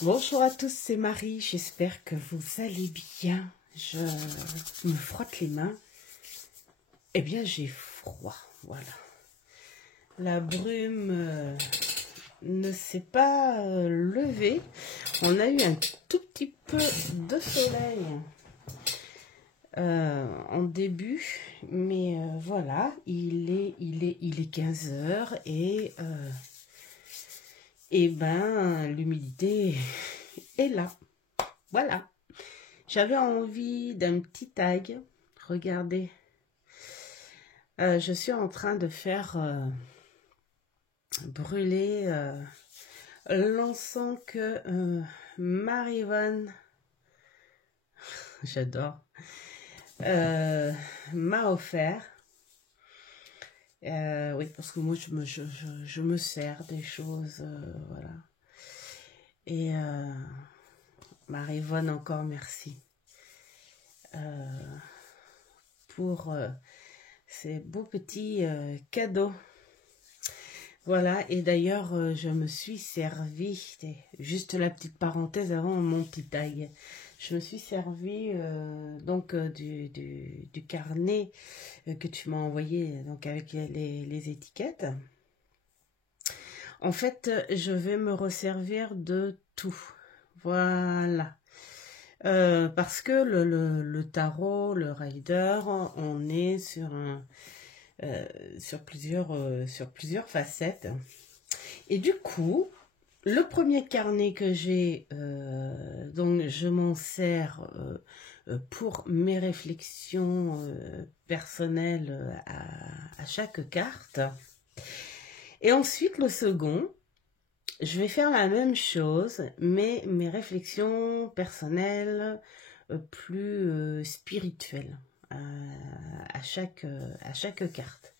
Bonjour à tous, c'est Marie, j'espère que vous allez bien. Je me frotte les mains. Eh bien, j'ai froid, voilà. La brume ne s'est pas levée. On a eu un tout petit peu de soleil en début, mais voilà, il est 15 heures et ben l'humidité est là. Voilà. J'avais envie d'un petit tag. Regardez. Je suis en train de faire brûler l'encens que Marivonne, j'adore, m'a offert. Oui, parce que moi, je me sers des choses, voilà. Et Marivonne, encore merci pour ces beaux petits cadeaux. Voilà, et d'ailleurs, je me suis servi, juste la petite parenthèse avant mon petit tag, je me suis servi du carnet que tu m'as envoyé donc avec les étiquettes. En fait, je vais me resservir de tout. Voilà. Parce que le tarot, le rider, on est sur sur plusieurs facettes. Et du coup, le premier carnet que j'ai, donc je m'en sers pour mes réflexions personnelles à chaque carte. Et ensuite, le second, je vais faire la même chose, mais mes réflexions personnelles plus spirituelles à chaque carte.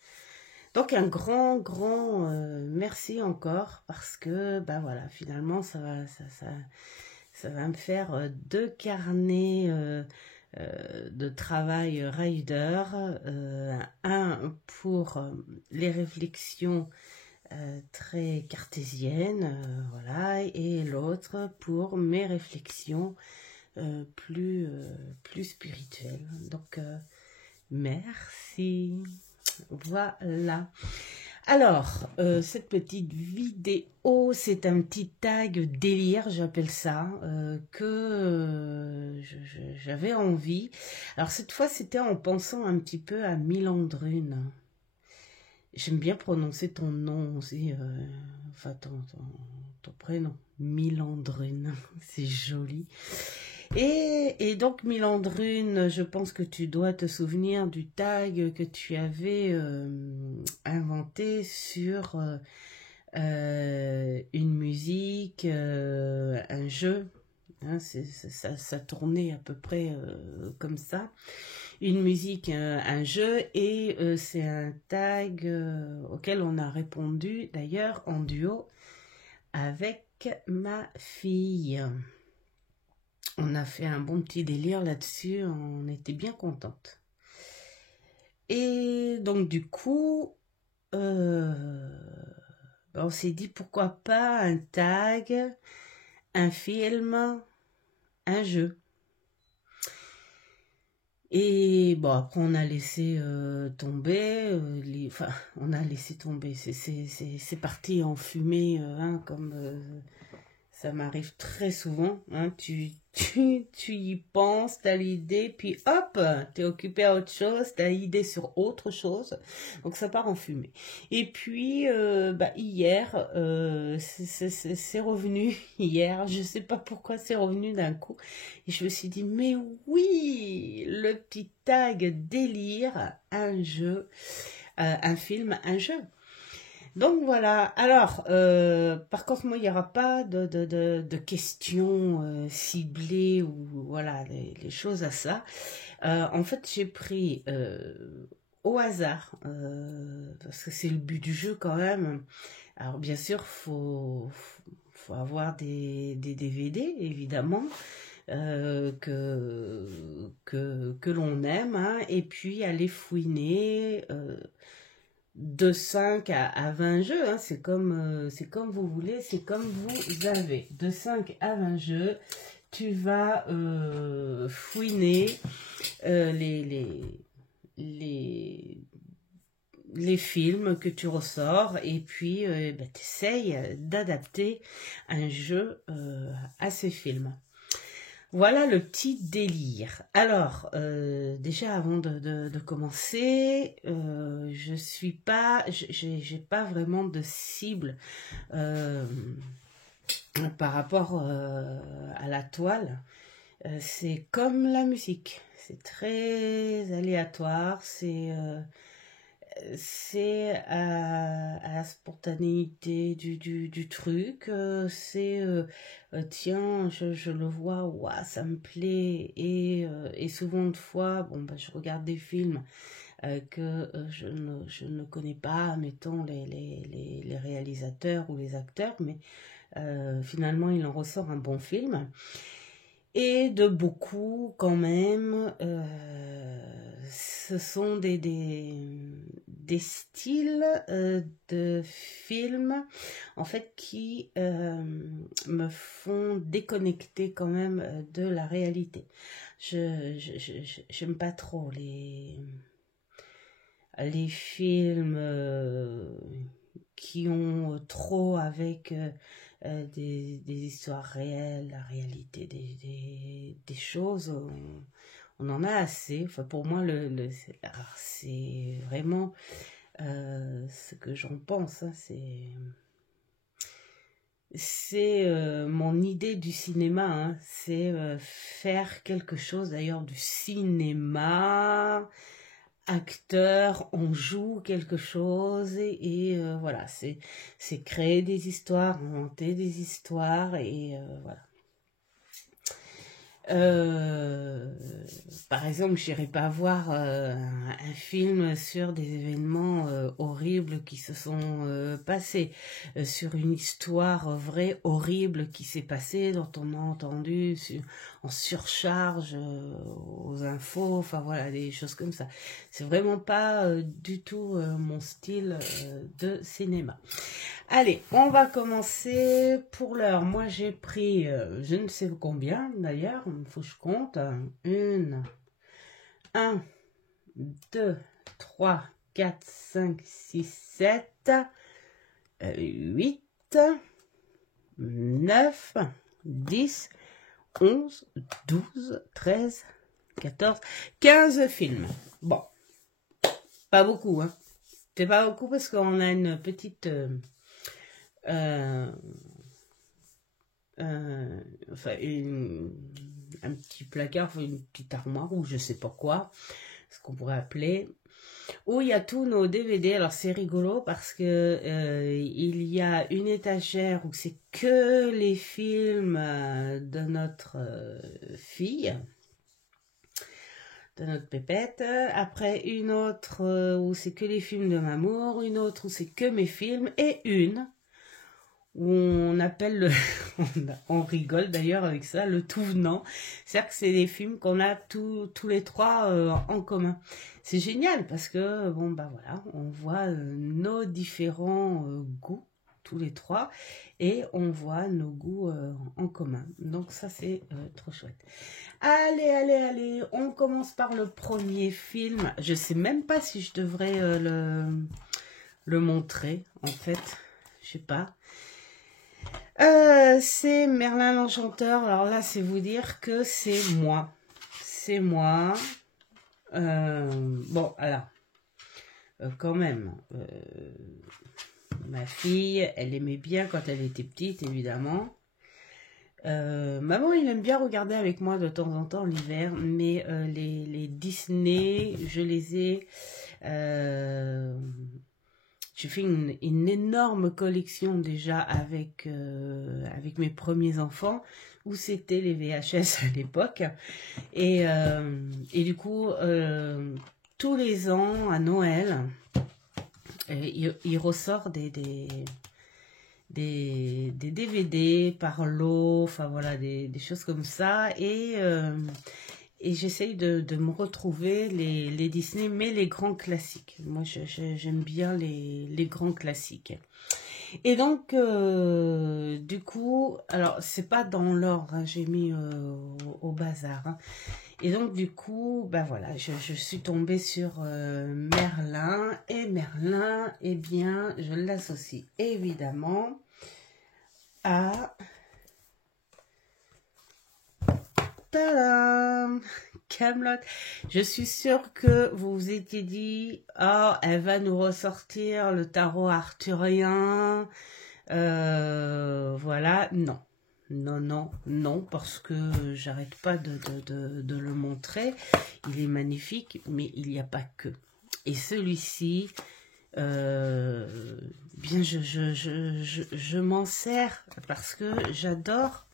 Donc un grand merci encore parce que bah voilà, finalement ça va me faire deux carnets de travail rider, un pour les réflexions très cartésiennes, voilà, et l'autre pour mes réflexions plus spirituelles. Donc merci. Voilà. Alors, cette petite vidéo, c'est un petit tag délire, j'appelle ça, que j'avais envie. Alors, cette fois, c'était en pensant un petit peu à Milandrune. J'aime bien prononcer ton nom aussi, enfin ton prénom, Milandrune, c'est joli. Et donc, Milandrune, je pense que tu dois te souvenir du tag que tu avais inventé sur une musique, un jeu. Hein, ça tournait à peu près comme ça. Une musique, un jeu, et c'est un tag auquel on a répondu d'ailleurs en duo avec ma fille. On a fait un bon petit délire là-dessus, on était bien contente. Et donc du coup, on s'est dit pourquoi pas un tag, un film, un jeu. Et bon, après on a laissé tomber, enfin on a laissé tomber, c'est parti en fumée, hein, comme ça m'arrive très souvent, hein, tu y penses, t'as l'idée, puis hop, t'es occupé à autre chose, t'as l'idée sur autre chose, donc ça part en fumée. Et puis, hier, c'est revenu, hier, je sais pas pourquoi c'est revenu d'un coup, et je me suis dit, mais oui, le petit tag délire, un jeu, un film, un jeu. Donc voilà, alors, par contre, moi, il n'y aura pas de questions ciblées ou voilà, les choses à ça. En fait, j'ai pris au hasard, parce que c'est le but du jeu quand même. Alors, bien sûr, faut avoir des DVD, évidemment, que l'on aime, hein, et puis aller fouiner de 5 à 20 jeux, hein, c'est comme vous voulez, c'est comme vous avez. De 5 à 20 jeux, tu vas fouiner les films que tu ressors et puis ben, tu essayes d'adapter un jeu à ces films. Voilà le petit délire. Alors, déjà avant de commencer, je suis pas, j'ai pas vraiment de cible par rapport à la toile. C'est comme la musique, c'est très aléatoire, c'est à la spontanéité du truc. Tiens, je le vois, ouah, ça me plaît. Et souvent de fois, bon, bah, je regarde des films que je ne connais pas, mettons les réalisateurs ou les acteurs, mais finalement, il en ressort un bon film. Et de beaucoup quand même, ce sont des styles de films en fait qui me font déconnecter quand même de la réalité. J'aime pas trop les films qui ont trop avec des histoires réelles, la réalité des choses, on en a assez. Enfin, pour moi, c'est vraiment ce que j'en pense. Hein, c'est mon idée du cinéma. Hein, c'est faire quelque chose, d'ailleurs, du cinéma. Acteur, on joue quelque chose et voilà, c'est créer des histoires, inventer des histoires et voilà. Par exemple, j'irai pas voir un film sur des événements horribles qui se sont passés, sur une histoire vraie horrible qui s'est passée, dont on a entendu en surcharge aux infos, enfin voilà, des choses comme ça. C'est vraiment pas du tout mon style de cinéma. Allez, on va commencer pour l'heure. Moi, j'ai pris, je ne sais combien d'ailleurs, il faut que je compte. 1, 2, 3, 4, 5, 6, 7, 8, 9, 10, 11, 12, 13, 14, 15 films. Bon, pas beaucoup, hein. C'est pas beaucoup parce qu'on a une petite... enfin un petit placard, enfin, une petite armoire ou je sais pas quoi, ce qu'on pourrait appeler, où il y a tous nos DVD. Alors c'est rigolo parce que il y a une étagère où c'est que les films de notre fille, de notre pépette, après une autre où c'est que les films de Mamour, une autre où c'est que mes films, et une où on appelle on rigole d'ailleurs avec ça, le tout venant. C'est-à-dire que c'est des films qu'on a tous les trois en commun. C'est génial parce que, bon, bah voilà, on voit nos différents goûts, tous les trois, et on voit nos goûts en commun. Donc ça, c'est trop chouette. Allez, on commence par le premier film. Je sais même pas si je devrais le montrer, en fait. Je sais pas. C'est Merlin l'Enchanteur. Alors là, c'est vous dire que c'est moi. C'est moi. Bon, alors, quand même, ma fille, elle aimait bien quand elle était petite, évidemment. Maman, il aime bien regarder avec moi de temps en temps l'hiver, mais les Disney, je les ai... j'ai fait une énorme collection déjà avec mes premiers enfants, où c'était les VHS à l'époque. Et du coup, tous les ans, à Noël, il ressort des DVD par lot, enfin voilà, des choses comme ça. Et et j'essaye de me retrouver les Disney, mais les grands classiques. Moi, j'aime bien les grands classiques. Et donc, du coup, alors, c'est pas dans l'ordre, hein, j'ai mis au bazar. Hein. Et donc, du coup, ben voilà, je suis tombée sur Merlin. Et Merlin, eh bien, je l'associe évidemment à... Tadam! Kaamelott. Je suis sûre que vous vous étiez dit, oh, elle va nous ressortir le tarot arthurien. Voilà, non. Non, parce que j'arrête pas de le montrer. Il est magnifique, mais il n'y a pas que. Et celui-ci, bien, je m'en sers parce que j'adore.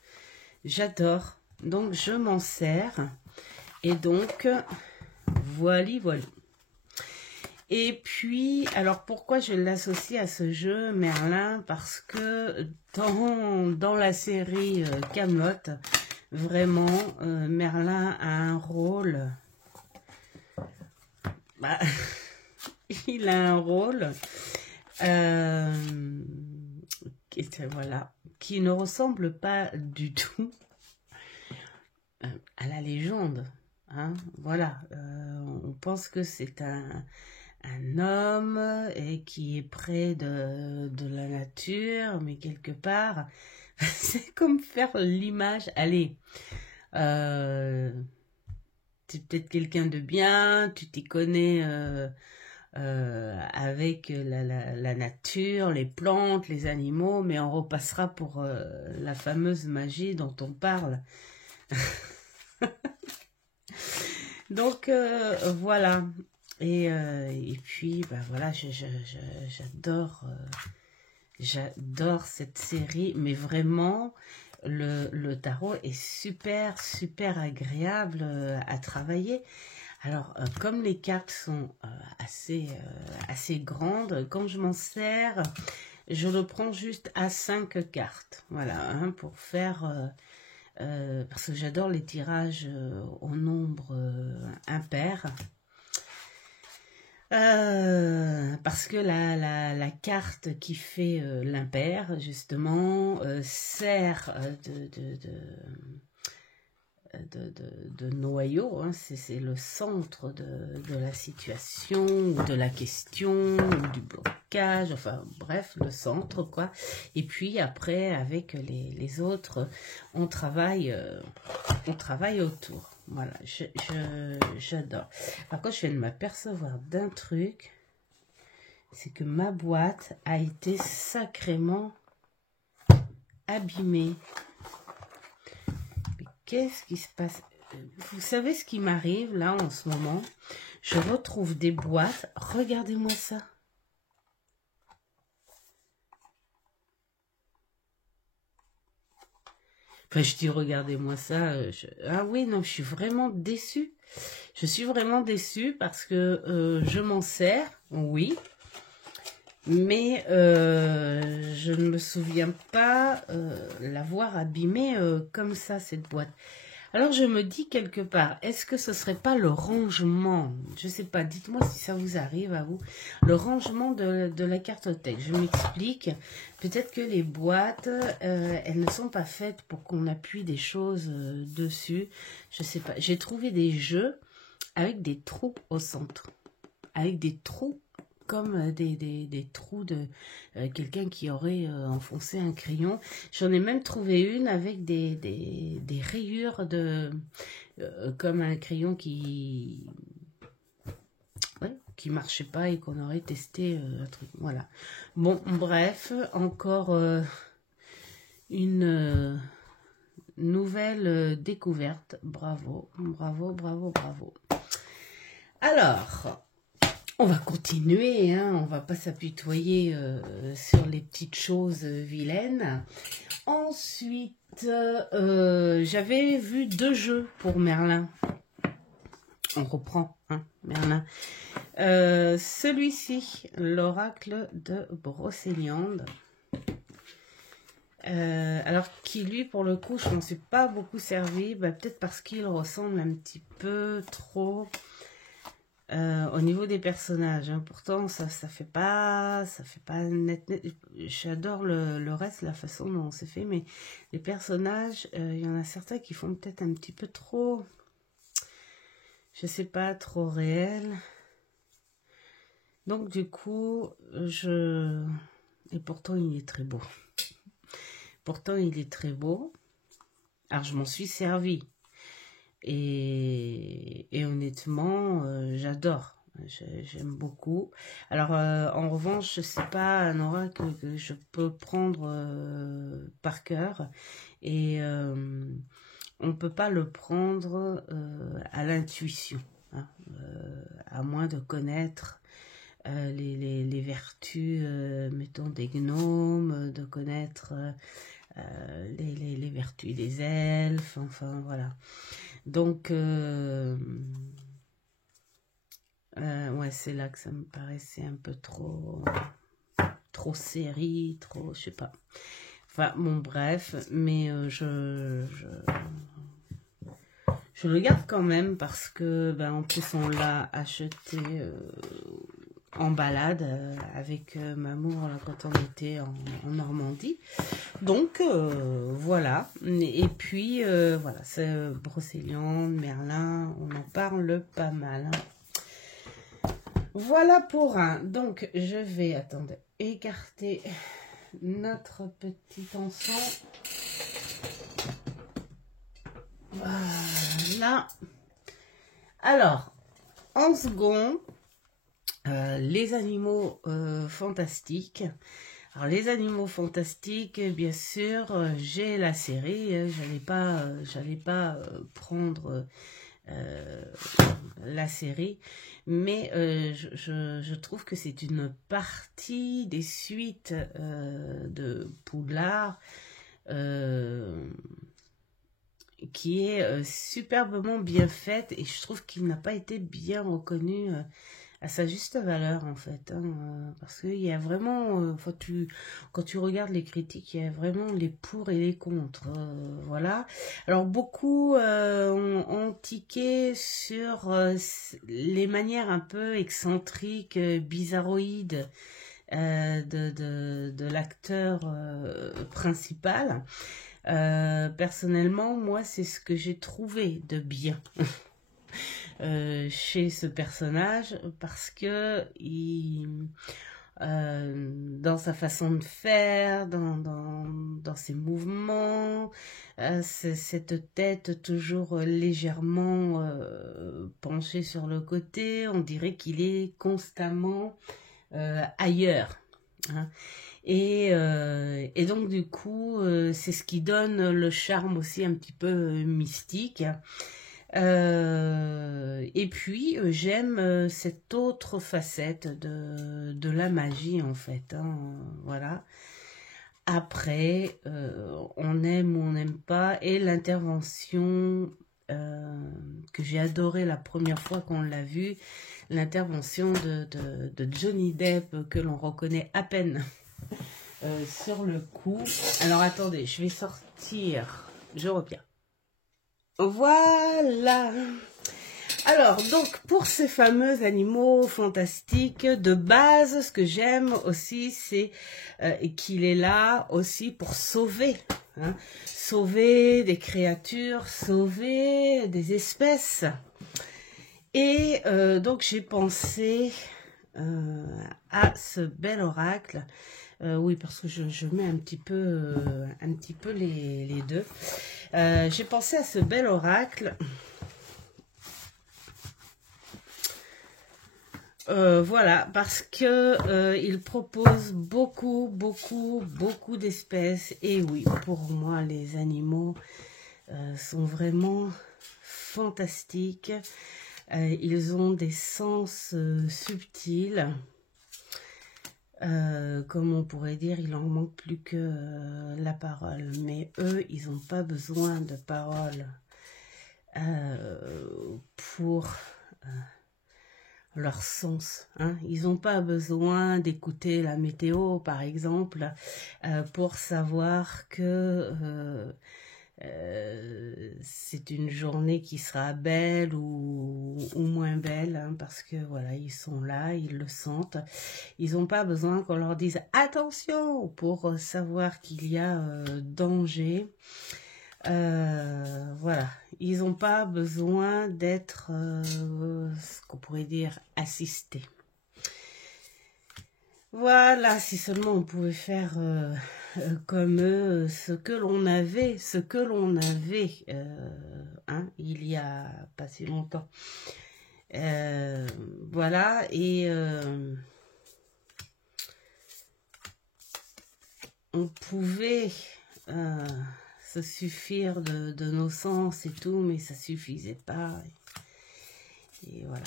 Donc, je m'en sers. Et donc, voilà. Et puis, alors pourquoi je l'associe à ce jeu Merlin? Parce que dans la série Kaamelott, vraiment, Merlin a un rôle. Bah, il a un rôle. Voilà, qui ne ressemble pas du tout à la légende. Hein, voilà, on pense que c'est un homme et qui est près de la nature, mais quelque part, c'est comme faire l'image. Allez, tu es peut-être quelqu'un de bien, tu t'y connais avec la nature, les plantes, les animaux, mais on repassera pour la fameuse magie dont on parle. Donc voilà. Et puis bah voilà, j'adore cette série, mais vraiment le tarot est super agréable à travailler. Alors comme les cartes sont assez grandes, quand je m'en sers, je le prends juste à 5 cartes, voilà, hein, pour faire parce que j'adore les tirages au nombre impair. Parce que la carte qui fait l'impair, justement, sert de noyau, hein, c'est le centre de la situation, ou de la question, ou du blocage, enfin bref, le centre, quoi. Et puis après, avec les autres, on travaille autour. Voilà, j'adore. Par contre, je viens de m'apercevoir d'un truc, c'est que ma boîte a été sacrément abîmée. Mais qu'est-ce qui se passe? Vous savez ce qui m'arrive là en ce moment? Je retrouve des boîtes. Regardez-moi ça. Enfin, je dis, regardez-moi ça. Ah oui, non, je suis vraiment déçue. Je suis vraiment déçue parce que je m'en sers, oui. Mais je ne me souviens pas l'avoir abîmée comme ça, cette boîte. Alors, je me dis quelque part, est-ce que ce serait pas le rangement? Je ne sais pas, dites-moi si ça vous arrive à vous. Le rangement de la cartothèque. Je m'explique. Peut-être que les boîtes, elles ne sont pas faites pour qu'on appuie des choses dessus. Je ne sais pas. J'ai trouvé des jeux avec des trous au centre. Avec des trous comme des trous de quelqu'un qui aurait enfoncé un crayon. J'en ai même trouvé une avec des rayures comme un crayon qui marchait pas et qu'on aurait testé un truc. Voilà. Bon, bref, encore une nouvelle découverte. Bravo. Alors, on va continuer, hein, on va pas s'apitoyer sur les petites choses vilaines. Ensuite, j'avais vu 2 jeux pour Merlin. On reprend, hein, Merlin. Celui-ci, l'oracle de Brocéliande. Alors qui lui, pour le coup, je m'en suis pas beaucoup servi, bah, peut-être parce qu'il ressemble un petit peu trop au niveau des personnages. Hein. Pourtant, ça fait pas net. J'adore le reste, la façon dont c'est fait, mais les personnages, il y en a certains qui font peut-être un petit peu trop, je sais pas, trop réel. Donc du coup, et pourtant il est très beau. Pourtant il est très beau. Alors je m'en suis servi. Et honnêtement, j'adore. J'aime beaucoup. Alors en revanche, c'est pas un aura que je peux prendre par cœur. Et on peut pas le prendre à l'intuition. Hein, à moins de connaître les vertus, mettons, des gnomes, de connaître les vertus des elfes, enfin voilà. Donc, ouais, c'est là que ça me paraissait un peu trop série, trop, je sais pas. Enfin, bon, bref, mais je le garde quand même parce que, ben, en plus, on l'a acheté en balade avec Mamour là, quand on était en Normandie. Donc voilà. Et puis voilà, c'est Brocéliande, Merlin, on en parle pas mal. Voilà pour un. Donc je vais, attendez, écarter notre petit ensemble. Voilà. Alors, en second, les animaux fantastiques. Alors, les animaux fantastiques, bien sûr, j'ai la série. J'allais pas prendre la série, mais je trouve que c'est une partie des suites de Poudlard qui est superbement bien faite, et je trouve qu'il n'a pas été bien reconnu à sa juste valeur en fait, hein, parce qu'il y a vraiment, quand tu regardes les critiques, il y a vraiment les pour et les contre, voilà. Alors beaucoup ont tiqué sur les manières un peu excentriques, bizarroïdes de l'acteur principal. Personnellement, moi, c'est ce que j'ai trouvé de bien chez ce personnage, parce que dans sa façon de faire, dans ses mouvements, cette tête toujours légèrement penchée sur le côté, on dirait qu'il est constamment ailleurs. Hein. Et donc du coup, c'est ce qui donne le charme aussi un petit peu mystique. Et puis j'aime cette autre facette de la magie en fait. Hein, voilà. Après, on aime ou on n'aime pas. Et l'intervention que j'ai adorée la première fois qu'on l'a vue, l'intervention de Johnny Depp, que l'on reconnaît à peine sur le coup. Alors attendez, je vais sortir. Je reviens. Voilà. Alors, donc, pour ces fameux animaux fantastiques, de base, ce que j'aime aussi, c'est qu'il est là aussi pour sauver. Hein, sauver des créatures, sauver des espèces. Et donc, j'ai pensé à ce bel oracle. Oui, parce que je mets un petit peu les deux. J'ai pensé à ce bel oracle. Voilà, parce que il propose beaucoup d'espèces. Et oui, pour moi, les animaux sont vraiment fantastiques. Ils ont des sens subtils. Comme on pourrait dire, il en manque plus que la parole. Mais eux, ils n'ont pas besoin de parole pour leur sens. Hein. Ils n'ont pas besoin d'écouter la météo, par exemple, pour savoir que c'est une journée qui sera belle ou moins belle, hein, parce que voilà, ils sont là, ils le sentent. Ils n'ont pas besoin qu'on leur dise attention pour savoir qu'il y a danger. Voilà, ils n'ont pas besoin d'être, ce qu'on pourrait dire, assistés. Voilà, si seulement on pouvait faire comme eux ce que l'on avait, hein, il y a pas si longtemps. Voilà, et on pouvait se suffire de nos sens et tout, mais ça suffisait pas. Et voilà.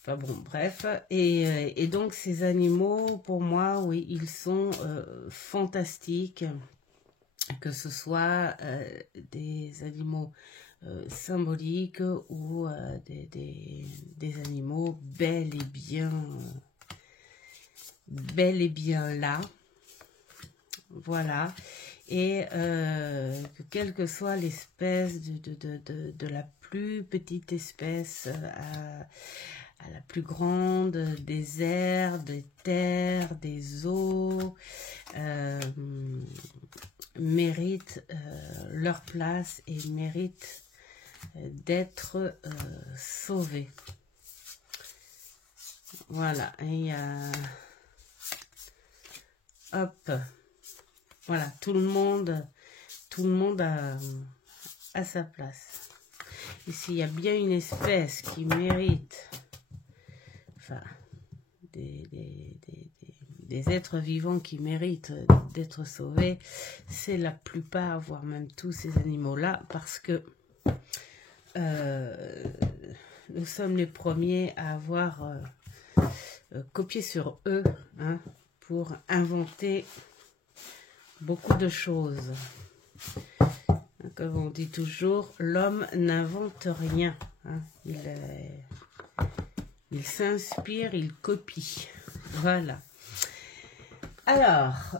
Enfin bon, bref. Et donc ces animaux, pour moi, oui, ils sont fantastiques. Que ce soit des animaux symboliques ou des animaux bel et bien là. Voilà. Et que quelle que soit l'espèce de la plus petite espèce à la plus grande, des airs, des terres, des eaux, méritent leur place et méritent d'être sauvés. Voilà, et hop, voilà, tout le monde a sa place. Et s'il y a bien une espèce qui mérite, enfin, des êtres vivants qui méritent d'être sauvés, c'est la plupart, voire même tous ces animaux-là, parce que nous sommes les premiers à avoir copié sur eux, hein, pour inventer beaucoup de choses. Comme on dit toujours, l'homme n'invente rien. Hein. Il s'inspire, il copie. Voilà. Alors,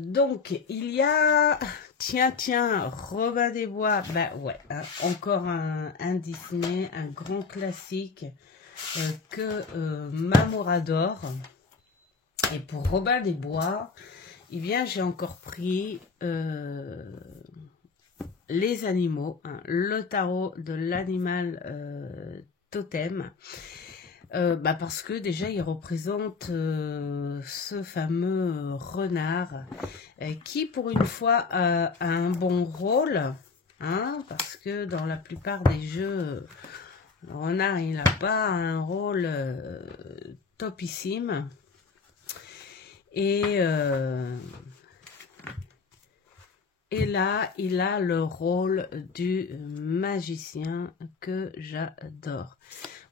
donc, il y a... Tiens, Robin des Bois. Ben ouais, hein, encore un Disney, un grand classique que Mamour adore. Et pour Robin des Bois, eh bien, j'ai encore pris les animaux, hein, le tarot de l'animal totem. Parce que déjà il représente ce fameux renard qui pour une fois a un bon rôle, hein, parce que dans la plupart des jeux, le renard il n'a pas un rôle topissime. Et là, il a le rôle du magicien que j'adore.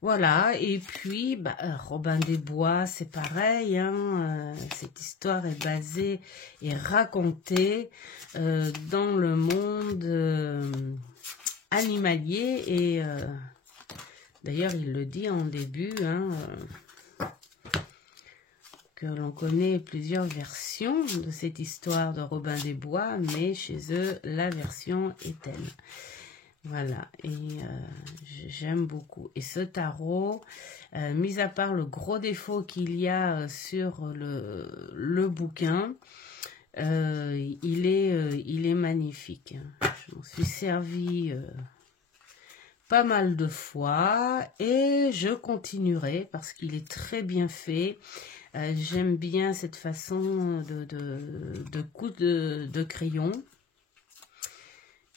Voilà, et puis Robin des Bois, c'est pareil, hein, cette histoire est basée et racontée dans le monde animalier, et d'ailleurs il le dit en début, hein, que l'on connaît plusieurs versions de cette histoire de Robin des Bois, mais chez eux, la version est telle. Voilà, et j'aime beaucoup. Et ce tarot, mis à part le gros défaut qu'il y a sur le bouquin, il est magnifique. Je m'en suis servi pas mal de fois et je continuerai parce qu'il est très bien fait. J'aime bien cette façon de coup de crayon.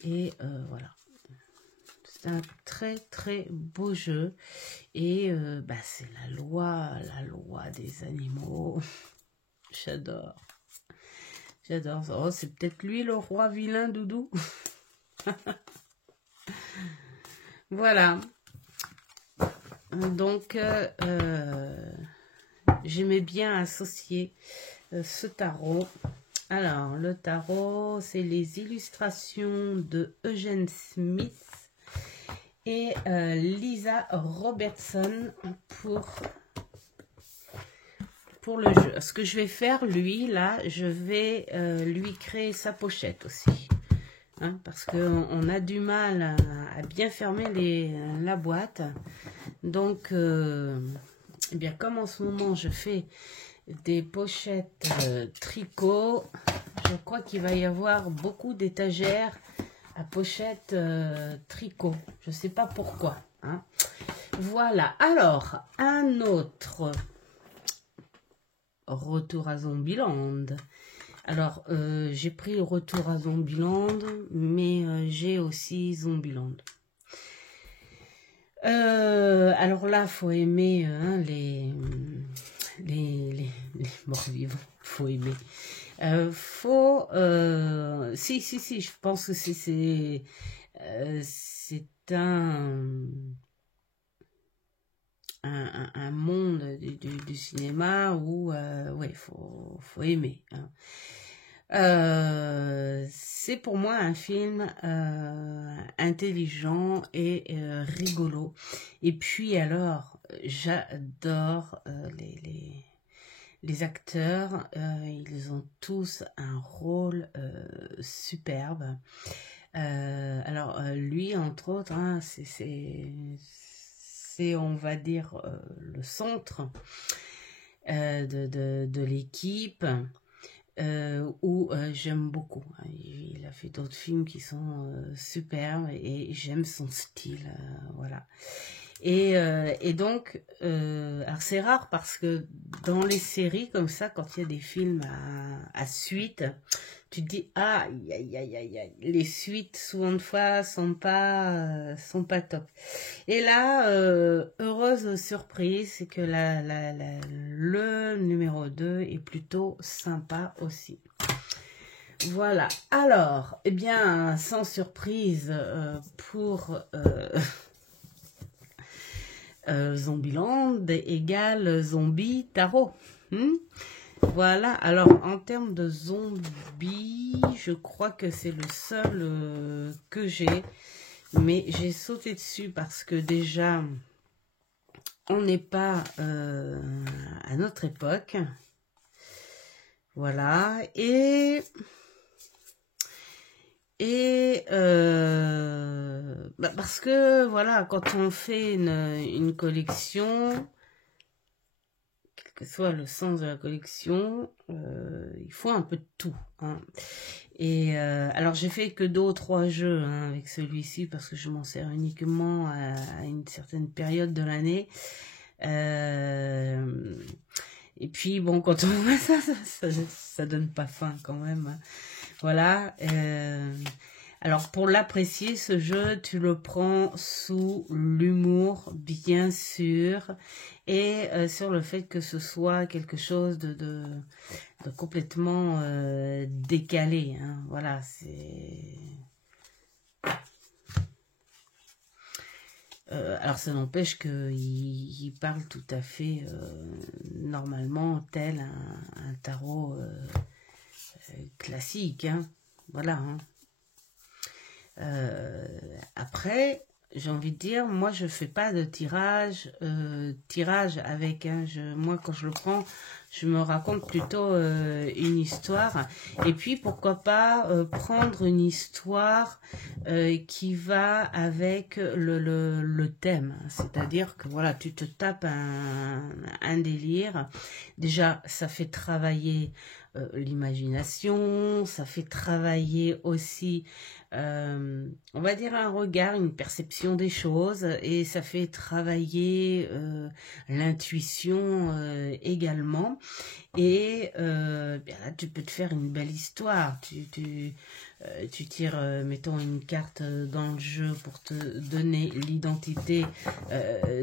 Et voilà. C'est un très beau jeu. Et c'est la loi des animaux. J'adore. J'adore. Oh, c'est peut-être lui le roi vilain, Doudou. Voilà. Donc, j'aimais bien associer ce tarot. Alors, le tarot, c'est les illustrations de Eugène Smith. et Lisa Robertson pour le jeu. Ce que je vais faire, lui, là, je vais lui créer sa pochette aussi. Hein, parce qu'on a du mal à bien fermer la boîte. Donc, eh bien, comme en ce moment, je fais des pochettes tricot, je crois qu'il va y avoir beaucoup d'étagères à pochette tricot. Je ne sais pas pourquoi. Hein. Voilà. Alors, un autre retour à Zombieland. Alors, j'ai pris Retour à Zombieland, mais j'ai aussi Zombieland. Alors là, faut aimer hein, les morts-vivants. Faut aimer. Si, je pense que c'est un monde du cinéma où ouais, faut aimer. Hein. C'est pour moi un film intelligent et rigolo. Et puis alors, j'adore les acteurs. Ils ont tous un rôle superbe. Alors lui, entre autres, hein, c'est on va dire le centre de l'équipe. Où j'aime beaucoup. Il a fait d'autres films qui sont superbes et j'aime son style. Voilà. Et donc, alors c'est rare parce que dans les séries comme ça, quand il y a des films à suite, tu te dis aïe aïe aïe aïe aïe, les suites souvent de fois sont pas top. Et là, heureuse surprise, c'est que le numéro 2 est plutôt sympa aussi. Voilà. Alors, eh bien, sans surprise pour Zombieland égale Zombie Tarot. Voilà, alors en termes de zombies, je crois que c'est le seul que j'ai, mais j'ai sauté dessus parce que déjà, on n'est pas à notre époque. Voilà, et parce que voilà, quand on fait une collection, quel que soit le sens de la collection, il faut un peu de tout. Hein. Et alors j'ai fait que 2 ou 3 jeux hein, avec celui-ci parce que je m'en sers uniquement à une certaine période de l'année. Et puis bon, quand on voit ça donne pas faim quand même. Hein. Voilà. Alors pour l'apprécier, ce jeu, tu le prends sous l'humour, bien sûr, et sur le fait que ce soit quelque chose de complètement décalé. Hein. Voilà, c'est... alors ça n'empêche qu'il parle tout à fait normalement tel un tarot classique. Hein. Voilà. Hein. Après, j'ai envie de dire, moi je fais pas de tirage avec. Hein, moi quand je le prends, je me raconte plutôt une histoire. Et puis pourquoi pas prendre une histoire qui va avec le thème. C'est-à-dire que voilà, tu te tapes un délire. Déjà, ça fait travailler l'imagination, ça fait travailler aussi on va dire un regard, une perception des choses et ça fait travailler l'intuition également et bien là tu peux te faire une belle histoire, tu tires mettons une carte dans le jeu pour te donner l'identité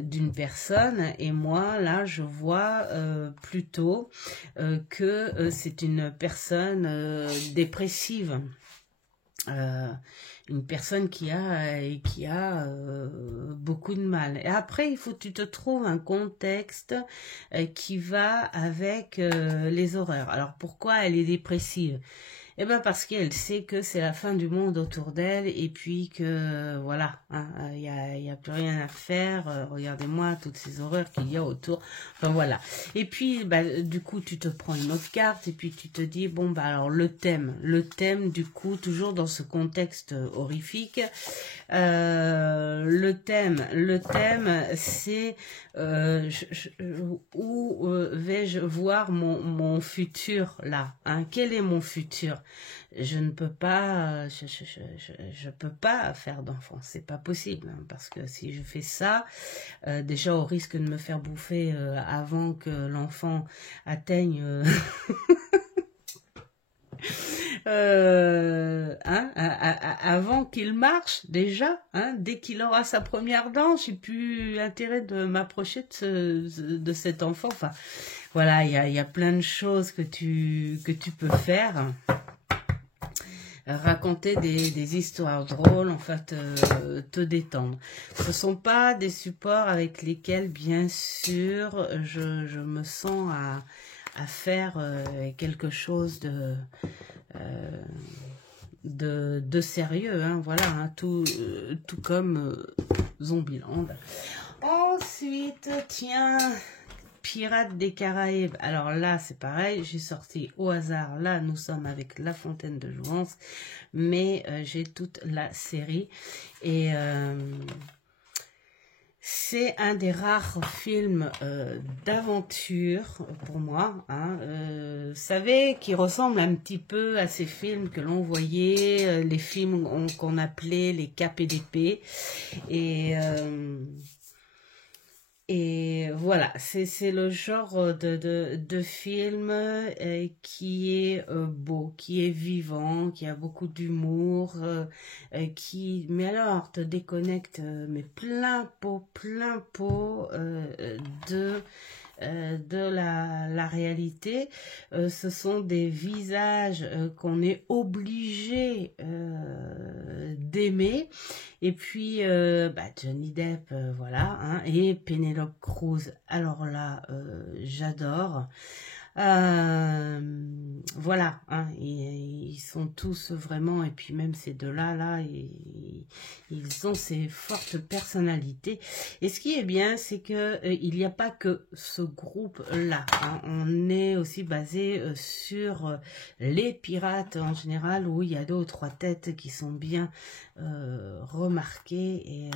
d'une personne et moi là je vois plutôt que c'est une personne dépressive. Une personne qui a beaucoup de mal. Et après, il faut que tu te trouves un contexte qui va avec les horreurs. Alors, pourquoi elle est dépressive? Eh ben parce qu'elle sait que c'est la fin du monde autour d'elle et puis que voilà, y a plus rien à faire. Regardez-moi toutes ces horreurs qu'il y a autour. Enfin voilà. Et puis bah, du coup tu te prends une autre carte et puis tu te dis bon bah alors le thème du coup toujours dans ce contexte horrifique. Le thème c'est où vais-je voir mon futur là, hein? Quel est mon futur? Je ne peux pas, je peux pas faire d'enfant, c'est pas possible, hein, parce que si je fais ça, déjà au risque de me faire bouffer avant que l'enfant atteigne avant qu'il marche déjà, hein, dès qu'il aura sa première dent, j'ai plus intérêt de m'approcher de cet enfant. Enfin, voilà, il y a plein de choses que tu peux faire. Raconter des histoires drôles, en fait, te détendre. Ce sont pas des supports avec lesquels, bien sûr, je me sens à faire quelque chose de sérieux, hein, voilà, hein, tout comme Zombieland. Ensuite, tiens, Pirates des Caraïbes. Alors là, c'est pareil, j'ai sorti au hasard. Là, nous sommes avec La Fontaine de Jouvence, mais j'ai toute la série et c'est un des rares films d'aventure pour moi, hein, vous savez, qui ressemble un petit peu à ces films que l'on voyait, les films qu'on appelait les KPDP. Et voilà, c'est le genre de film qui est beau, qui est vivant, qui a beaucoup d'humour, mais alors te déconnecte, mais plein pot de la réalité. Ce sont des visages qu'on est obligé d'aimer. Et puis bah, Johnny Depp, voilà, hein, et Penelope Cruz. Alors là, j'adore. Voilà, hein, ils sont tous vraiment, et puis même ces deux-là, là, ils ont ces fortes personnalités. Et ce qui est bien, c'est que il n'y a pas que ce groupe-là, hein. On est aussi basé sur les pirates en général, où il y a deux ou trois têtes qui sont bien remarquées et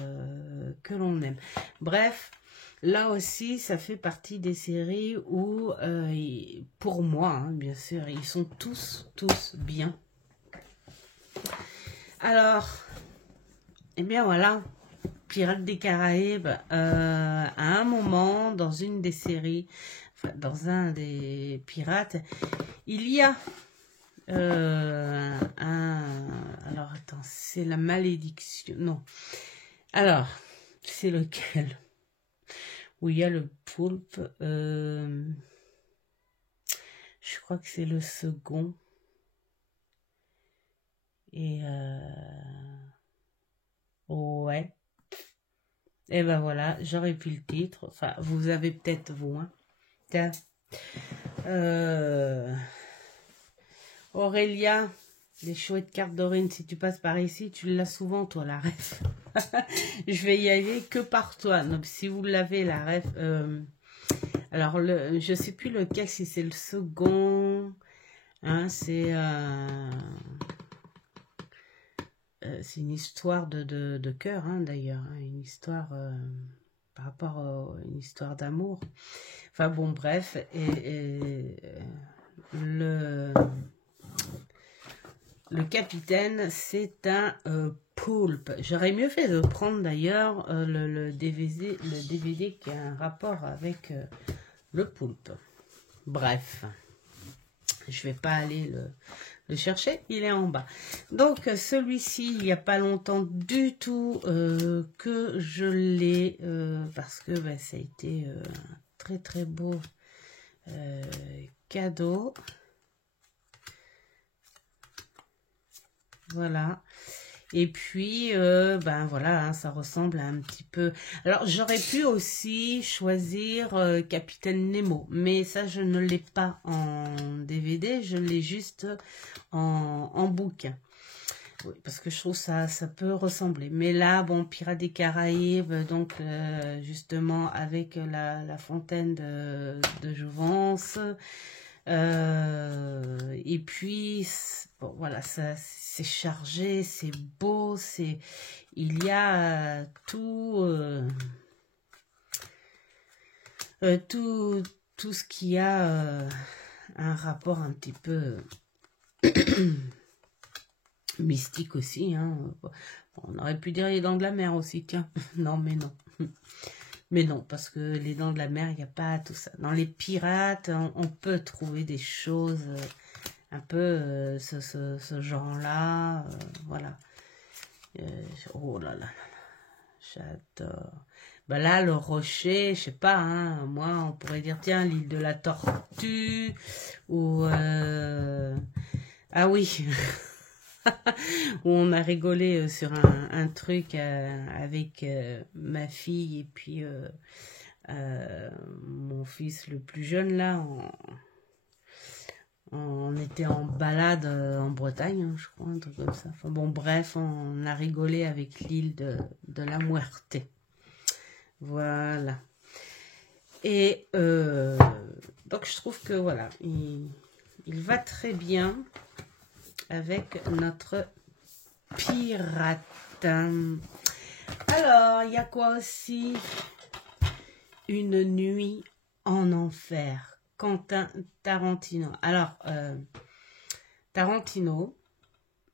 que l'on aime. Bref. Là aussi, ça fait partie des séries où, pour moi, hein, bien sûr, ils sont tous bien. Alors, eh bien voilà, Pirates des Caraïbes, à un moment, dans une des séries, enfin, dans un des pirates, il y a alors, attends, c'est la malédiction, non. Alors, c'est lequel ? Où il y a le poulpe, je crois que c'est le second. Et ouais. Et ben voilà, j'aurais pu le titre. Enfin, vous avez peut-être vous, hein. Tiens. Aurélia, les chouettes cartes Dorine, si tu passes par ici, tu l'as souvent, toi, la ref. Je vais y aller que par toi. Donc, si vous l'avez, la ref. Alors, je sais plus lequel, si c'est le second. Hein, c'est une histoire de cœur, hein, d'ailleurs. Hein, une histoire par rapport à une histoire d'amour. Enfin, bon, bref. Et le capitaine, c'est un poulpe. J'aurais mieux fait de prendre d'ailleurs le DVD qui a un rapport avec le poulpe. Bref, je vais pas aller le chercher, il est en bas. Donc celui-ci, il n'y a pas longtemps du tout que je l'ai, parce que bah, ça a été un très beau cadeau. Voilà. Et puis, ben voilà, hein, ça ressemble à un petit peu... Alors, j'aurais pu aussi choisir Capitaine Nemo, mais ça, je ne l'ai pas en DVD, je l'ai juste en bouquin. Oui, parce que je trouve ça peut ressembler. Mais là, bon, Pirates des Caraïbes, donc justement avec la fontaine de Jouvence. Et puis, bon, voilà, ça, c'est chargé, c'est beau, il y a tout, tout ce qui a un rapport un petit peu mystique aussi, hein. On aurait pu dire les dents de la mer aussi, tiens. Non, mais non. Mais non, parce que les dents de la mer, il n'y a pas tout ça. Dans les pirates, on peut trouver des choses un peu ce genre-là. Voilà. Oh là là, j'adore. Ben là, le rocher, je sais pas, hein, moi, on pourrait dire, tiens, l'île de la Tortue, ou... Ah oui, où on a rigolé sur un truc avec ma fille et puis mon fils le plus jeune, là, on était en balade en Bretagne, hein, je crois, un truc comme ça. Enfin bon, bref, on a rigolé avec l'île de la Muerte. Voilà. Et donc je trouve que voilà, il va très bien avec notre pirate. Alors, il y a quoi aussi? Une nuit en enfer. Quentin Tarantino. Alors, Tarantino,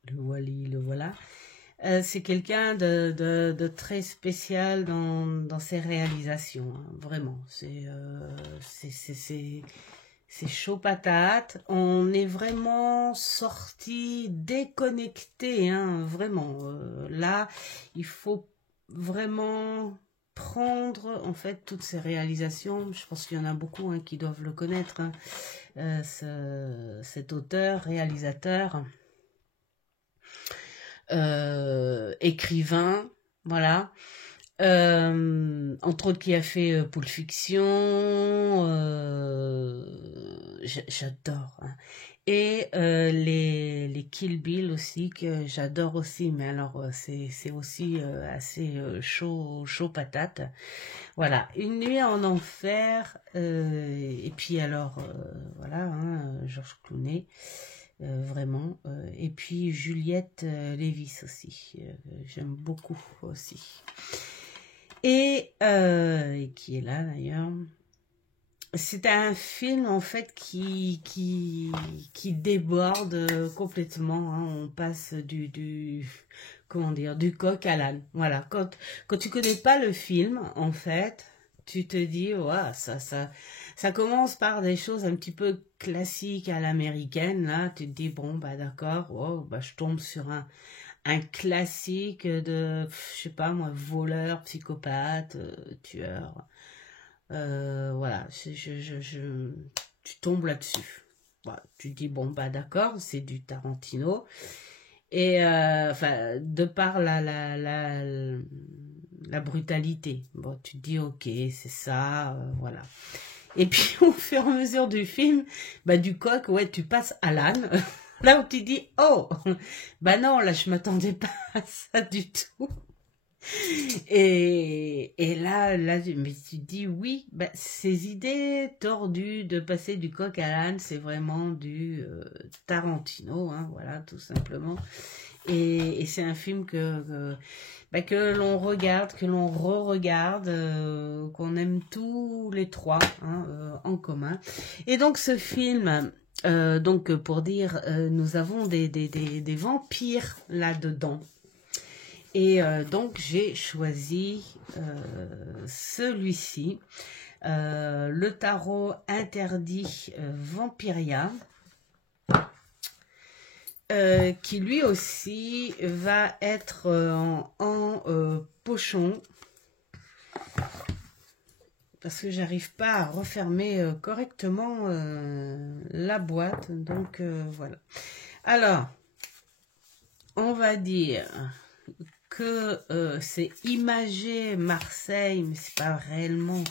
le voilà, c'est quelqu'un de très spécial dans ses réalisations, hein, vraiment. C'est chaud patate. On est vraiment sorti déconnecté, hein, vraiment. Là, il faut vraiment prendre en fait toutes ces réalisations. Je pense qu'il y en a beaucoup, hein, qui doivent le connaître, hein. Cet auteur, réalisateur, écrivain, voilà. Entre autres qui a fait Pulp Fiction, j'adore, hein. Et les Kill Bill aussi, que j'adore aussi, mais alors c'est aussi assez chaud patate. Voilà, Une nuit en enfer, et puis alors voilà, hein, Georges Clooney, vraiment, et puis Juliette Lévis aussi, j'aime beaucoup aussi. Et qui est là d'ailleurs. C'est un film en fait qui déborde complètement, hein. On passe comment dire, du coq à l'âne. Voilà. Quand tu connais pas le film, en fait, tu te dis, ouais, ça commence par des choses un petit peu classiques à l'américaine. Là, tu te dis, bon, bah d'accord, oh, bah, je tombe sur un classique de, je sais pas moi, voleur, psychopathe, tueur. Voilà, tu tombes là-dessus. Voilà, tu dis, bon, bah d'accord, c'est du Tarantino. Et enfin, de par la brutalité, bon, tu te dis, ok, c'est ça, voilà. Et puis, au fur et à mesure du film, bah, du coq, ouais, tu passes à l'âne. Là où tu dis, oh, bah non, là, je m'attendais pas à ça du tout. Et là, mais tu dis oui, bah, ces idées tordues de passer du coq à l'âne, c'est vraiment du Tarantino, hein, voilà, tout simplement. Et c'est un film que l'on regarde, que l'on re-regarde, qu'on aime tous les trois, hein, en commun. Et donc ce film, donc pour dire, nous avons des vampires là-dedans. Et donc j'ai choisi celui-ci, le tarot interdit Vampiria, qui lui aussi va être en pochon, parce que j'arrive pas à refermer correctement la boîte, donc voilà. Alors, on va dire que c'est imagé Marseille, mais c'est pas réellement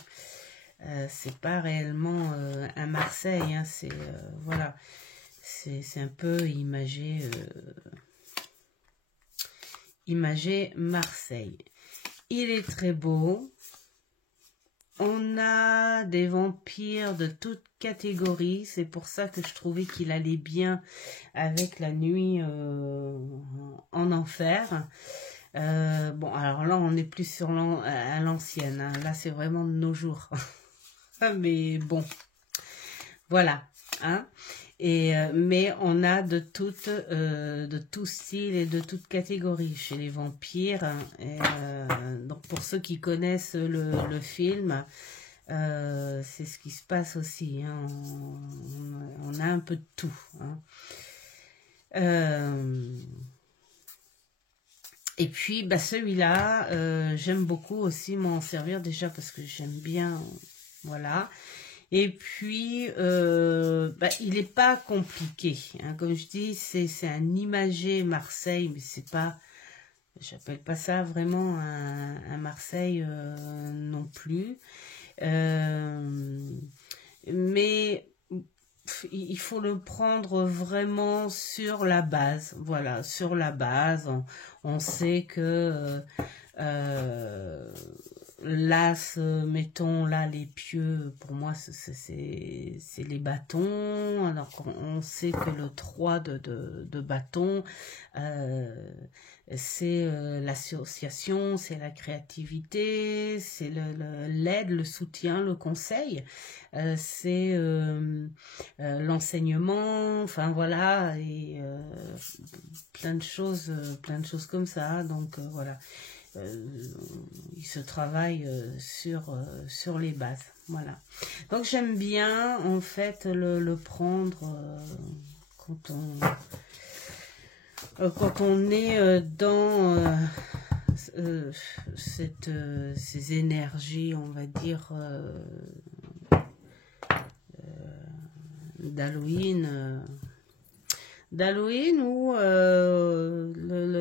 un Marseille, hein, c'est voilà, c'est un peu imagé Marseille. Il est très beau. On a des vampires de toutes catégories. C'est pour ça que je trouvais qu'il allait bien avec la nuit en enfer. Bon, alors là, on est plus sur à l'ancienne. Hein. Là, c'est vraiment de nos jours. Mais bon, voilà. Hein. Mais on a de tout style et de toute catégorie chez les vampires. Donc pour ceux qui connaissent le film, c'est ce qui se passe aussi. Hein. On a un peu de tout. Hein. Et puis bah, celui-là, j'aime beaucoup aussi m'en servir déjà parce que j'aime bien. Voilà. Et puis, bah, il n'est pas compliqué. Hein. Comme je dis, c'est un imagé Marseille, mais c'est pas, j'appelle pas ça vraiment un Marseille non plus. Mais il faut le prendre vraiment sur la base. Voilà, sur la base. On sait que... là, mettons là les pieux, pour moi c'est les bâtons. Alors on sait que le 3 de bâton, c'est l'association, c'est la créativité, c'est l'aide, le soutien, le conseil, c'est l'enseignement, enfin voilà, et plein de choses comme ça. Donc voilà. Il se travaille sur les bases. Voilà. Donc j'aime bien en fait le prendre quand on est dans ces énergies, on va dire, d'Halloween. D'Halloween ou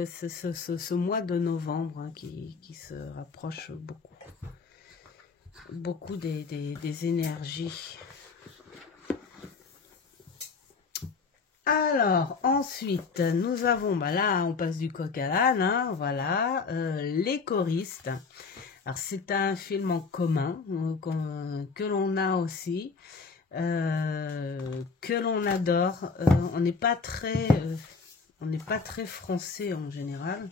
ce mois de novembre hein, qui se rapproche beaucoup des énergies. Alors, ensuite, nous avons, bah là, on passe du coq à l'âne, hein, voilà, Les choristes. Alors, c'est un film en commun que l'on a aussi. Que l'on adore. On n'est pas très français en général.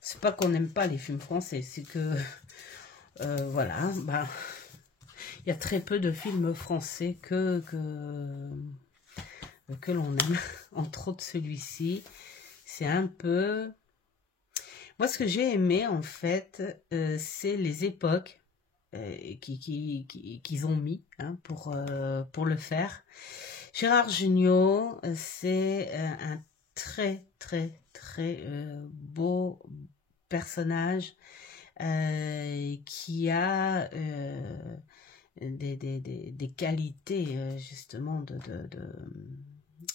C'est pas qu'on n'aime pas les films français, c'est que voilà, bah il y a très peu de films français que l'on aime. Entre autres celui-ci, c'est un peu. Moi, ce que j'ai aimé en fait, c'est les époques. Qu'ils ont mis hein, pour le faire. Gérard Jugnot, c'est un très beau personnage qui a des qualités justement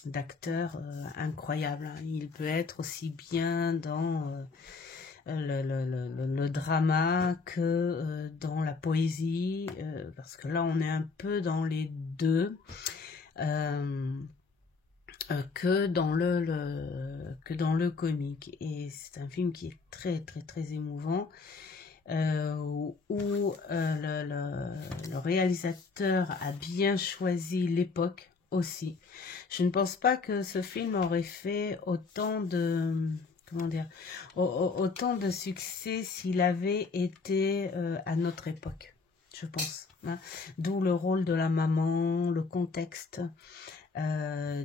d'acteur incroyables. Il peut être aussi bien dans le drama que dans la poésie, parce que là on est un peu dans les deux, que dans le comique. Et c'est un film qui est très émouvant, où le réalisateur a bien choisi l'époque aussi. Je ne pense pas que ce film aurait fait autant de succès s'il avait été à notre époque, je pense. Hein. D'où le rôle de la maman, le contexte de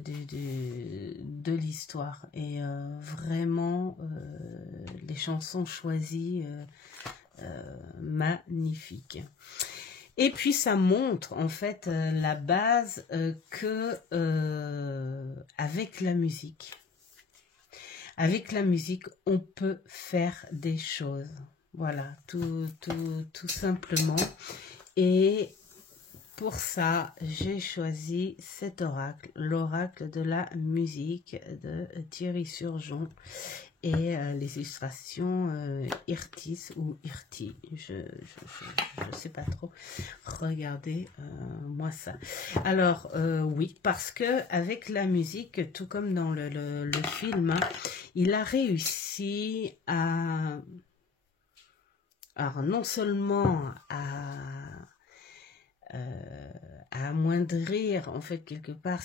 l'histoire. Et vraiment, les chansons choisies, magnifiques. Et puis ça montre en fait la base que avec la musique. Avec la musique, on peut faire des choses. Voilà, tout simplement. Et pour ça, j'ai choisi cet oracle, l'oracle de la musique de Thierry Surgeon. et les illustrations Irtis ou Irti, je sais pas trop. Regardez moi ça. Alors oui, parce que avec la musique, tout comme dans le film, hein, il a réussi à alors non seulement à amoindrir en fait quelque part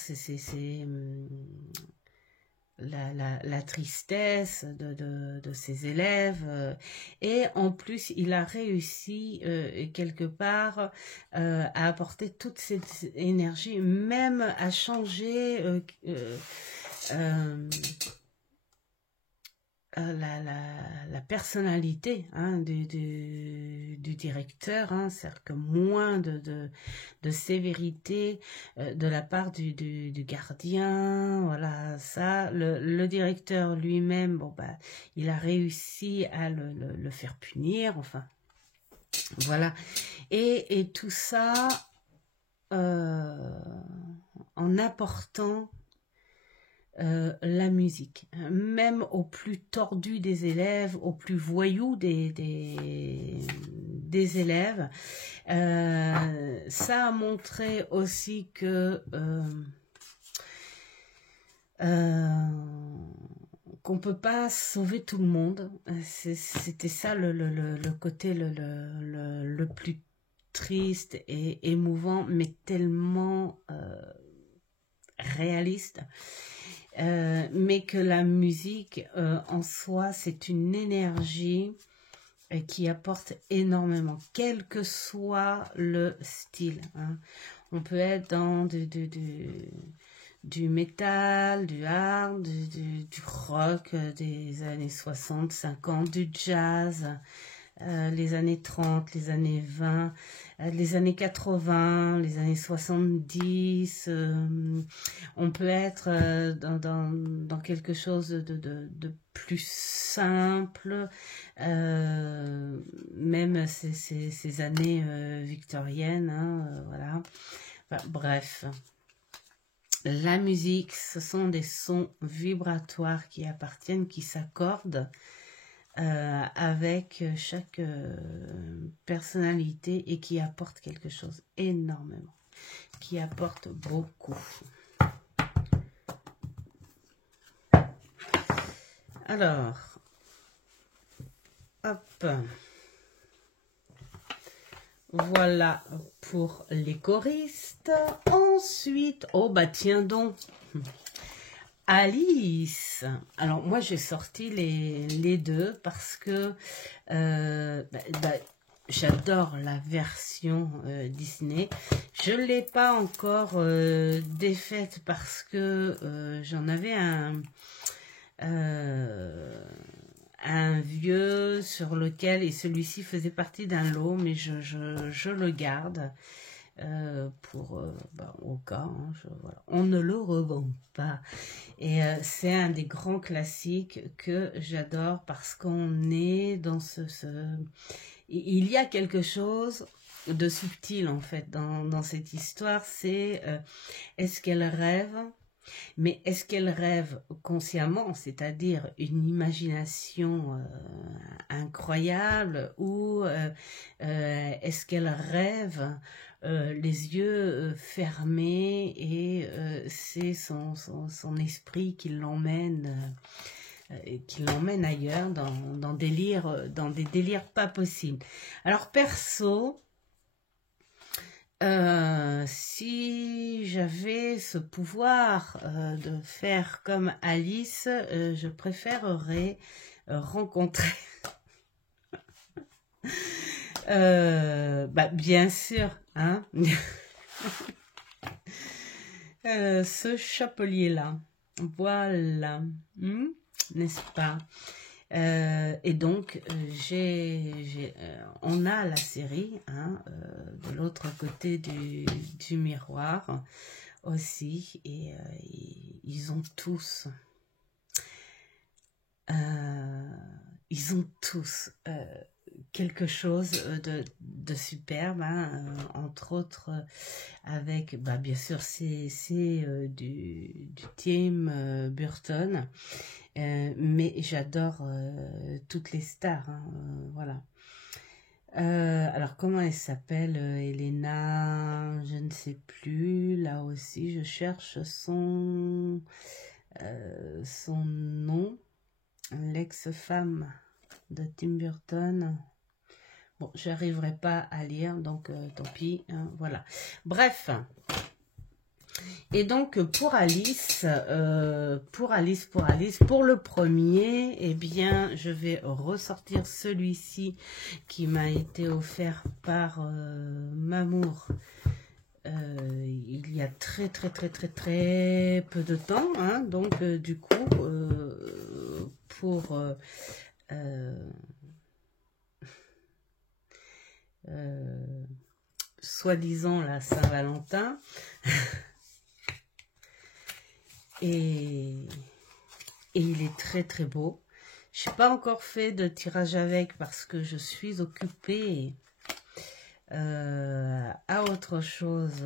la tristesse de ses élèves, et en plus il a réussi quelque part à apporter toute cette énergie, même à changer la personnalité, hein, du directeur, hein, c'est-à-dire que moins de sévérité de la part du gardien, voilà, ça, le directeur lui-même, bon bah, il a réussi à le faire punir, enfin, voilà, et tout ça en apportant la musique, même au plus tordu des élèves, au plus voyou des élèves. Ça a montré aussi que qu'on peut pas sauver tout le monde. C'était ça le côté le plus triste et émouvant, mais tellement réaliste. Mais que la musique en soi, c'est une énergie qui apporte énormément, quel que soit le style, hein. On peut être dans du métal, du hard, du rock des années 60, 50, du jazz, les années 30, les années 20, les années 80, les années 70. On peut être dans quelque chose de plus simple, même ces années victoriennes, hein, voilà. Enfin, bref. La musique, ce sont des sons vibratoires qui appartiennent, qui s'accordent avec chaque personnalité et qui apporte quelque chose énormément, qui apporte beaucoup. Alors, hop, voilà pour les choristes. Ensuite, oh bah tiens donc, Alice. Alors moi j'ai sorti les deux parce que j'adore la version Disney. Je ne l'ai pas encore défaite parce que j'en avais un vieux sur lequel, et celui-ci faisait partie d'un lot, mais je le garde. Pour au cas, hein, voilà. On ne le revend pas, et c'est un des grands classiques que j'adore parce qu'on est dans il y a quelque chose de subtil en fait dans cette histoire. C'est est-ce qu'elle rêve, mais est-ce qu'elle rêve consciemment, c'est-à-dire une imagination incroyable, ou est-ce qu'elle rêve les yeux fermés, et c'est son esprit qui l'emmène ailleurs dans des délires pas possibles. Alors perso, si j'avais ce pouvoir de faire comme Alice, je préférerais rencontrer bien sûr, hein, ce chapelier-là. Voilà, n'est-ce pas? Et donc, on a la série, hein, de l'autre côté du miroir aussi, et ils ont tous quelque chose de superbe, hein, entre autres avec, bah, bien sûr, c'est du Tim Burton, mais j'adore toutes les stars, hein, voilà. Alors, comment elle s'appelle, Elena, je ne sais plus, là aussi, je cherche son nom, l'ex-femme de Tim Burton. Bon, j'arriverai pas à lire, donc tant pis, hein, voilà. Bref. Et donc, pour Alice, pour le premier, eh bien, je vais ressortir celui-ci qui m'a été offert par Mamour. Il y a très peu de temps, hein, donc du coup, pour soi-disant la Saint-Valentin. Et il est très beau. Je n'ai pas encore fait de tirage avec parce que je suis occupée à autre chose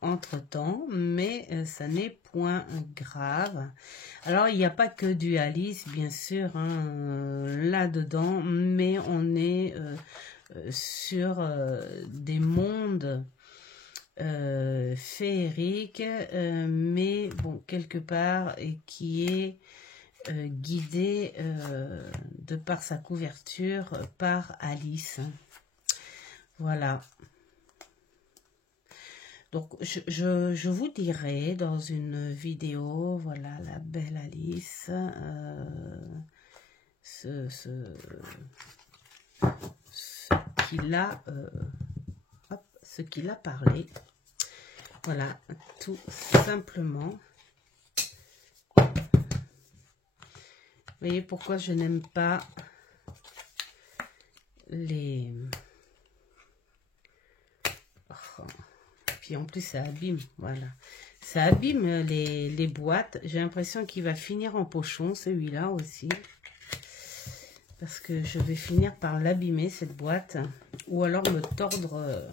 entre-temps, mais ça n'est point grave. Alors, il n'y a pas que du Alice, bien sûr, hein, là-dedans, mais on est sur des mondes féerique, mais bon, quelque part, et qui est guidé de par sa couverture par Alice. Voilà. Donc, je vous dirai dans une vidéo, voilà, la belle Alice, ce qu'il a parlé. Voilà, tout simplement. Vous voyez pourquoi je n'aime pas les... Oh. Puis en plus, ça abîme, voilà. Ça abîme les boîtes. J'ai l'impression qu'il va finir en pochon, celui-là aussi. Parce que je vais finir par l'abîmer, cette boîte. Ou alors me tordre...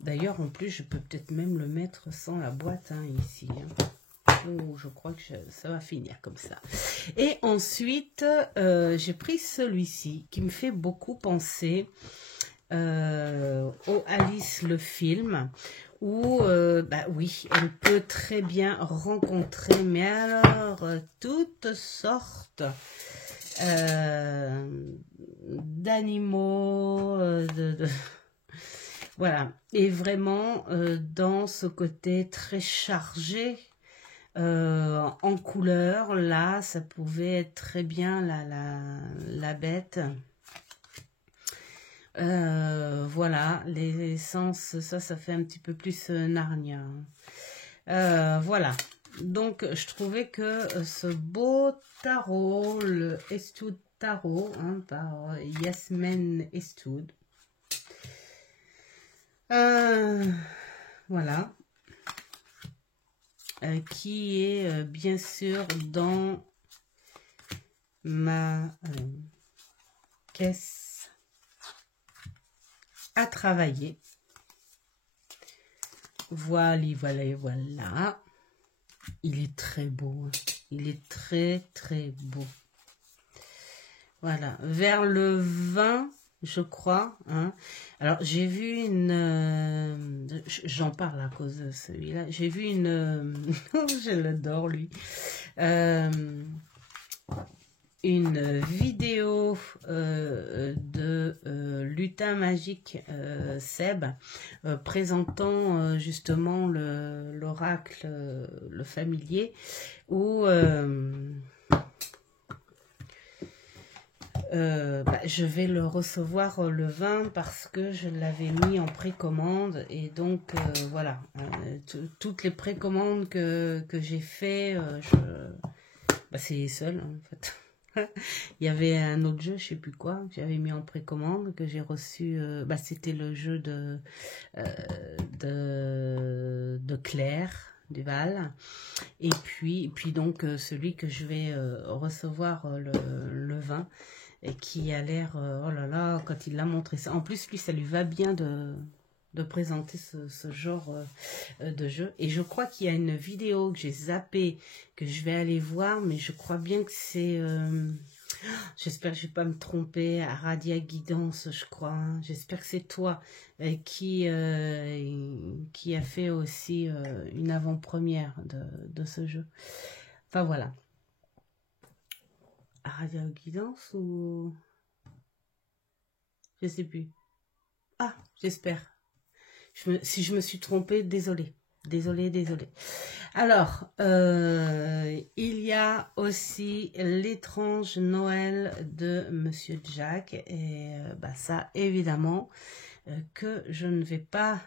D'ailleurs, en plus, je peux peut-être même le mettre sans la boîte, hein, ici. Hein. Oh, je crois que ça va finir comme ça. Et ensuite, j'ai pris celui-ci qui me fait beaucoup penser au Alice le film. Où, bah oui, elle peut très bien rencontrer, mais alors, toutes sortes d'animaux, voilà, et vraiment dans ce côté très chargé en couleur, là, ça pouvait être très bien la bête. Voilà, les sens, ça fait un petit peu plus Narnia. Voilà, donc je trouvais que ce beau tarot, le Estoud Tarot, hein, par Yasmine Estoud, voilà, qui est bien sûr dans ma caisse à travailler. Voilà. Il est très beau, hein. Il est très beau. Voilà, vers le 20, je crois, hein. Alors, j'ai vu une... j'en parle à cause de celui-là. J'ai vu une... je l'adore, lui. Une vidéo de Lutin Magique Seb présentant justement l'oracle, le familier, où je vais le recevoir le 20 parce que je l'avais mis en précommande et donc voilà, toutes les précommandes que j'ai fait, c'est les seules en fait. Il y avait un autre jeu, je sais plus quoi, que j'avais mis en précommande, que j'ai reçu, c'était le jeu de Claire Duval, et puis donc celui que je vais recevoir le 20. et qui a l'air, oh là là, quand il l'a montré ça. En plus, lui, ça lui va bien de présenter ce genre de jeu. Et je crois qu'il y a une vidéo que j'ai zappée, que je vais aller voir, mais je crois bien que c'est... j'espère que je ne vais pas me tromper, à Radia Guidance, je crois. Hein. J'espère que c'est toi qui a fait aussi une avant-première de ce jeu. Enfin, voilà. À Radia Guidance ou... Je sais plus. Ah, j'espère. Si je me suis trompée, désolée. Désolée. Alors, il y a aussi l'étrange Noël de Monsieur Jack. Et ça, évidemment, que je ne vais pas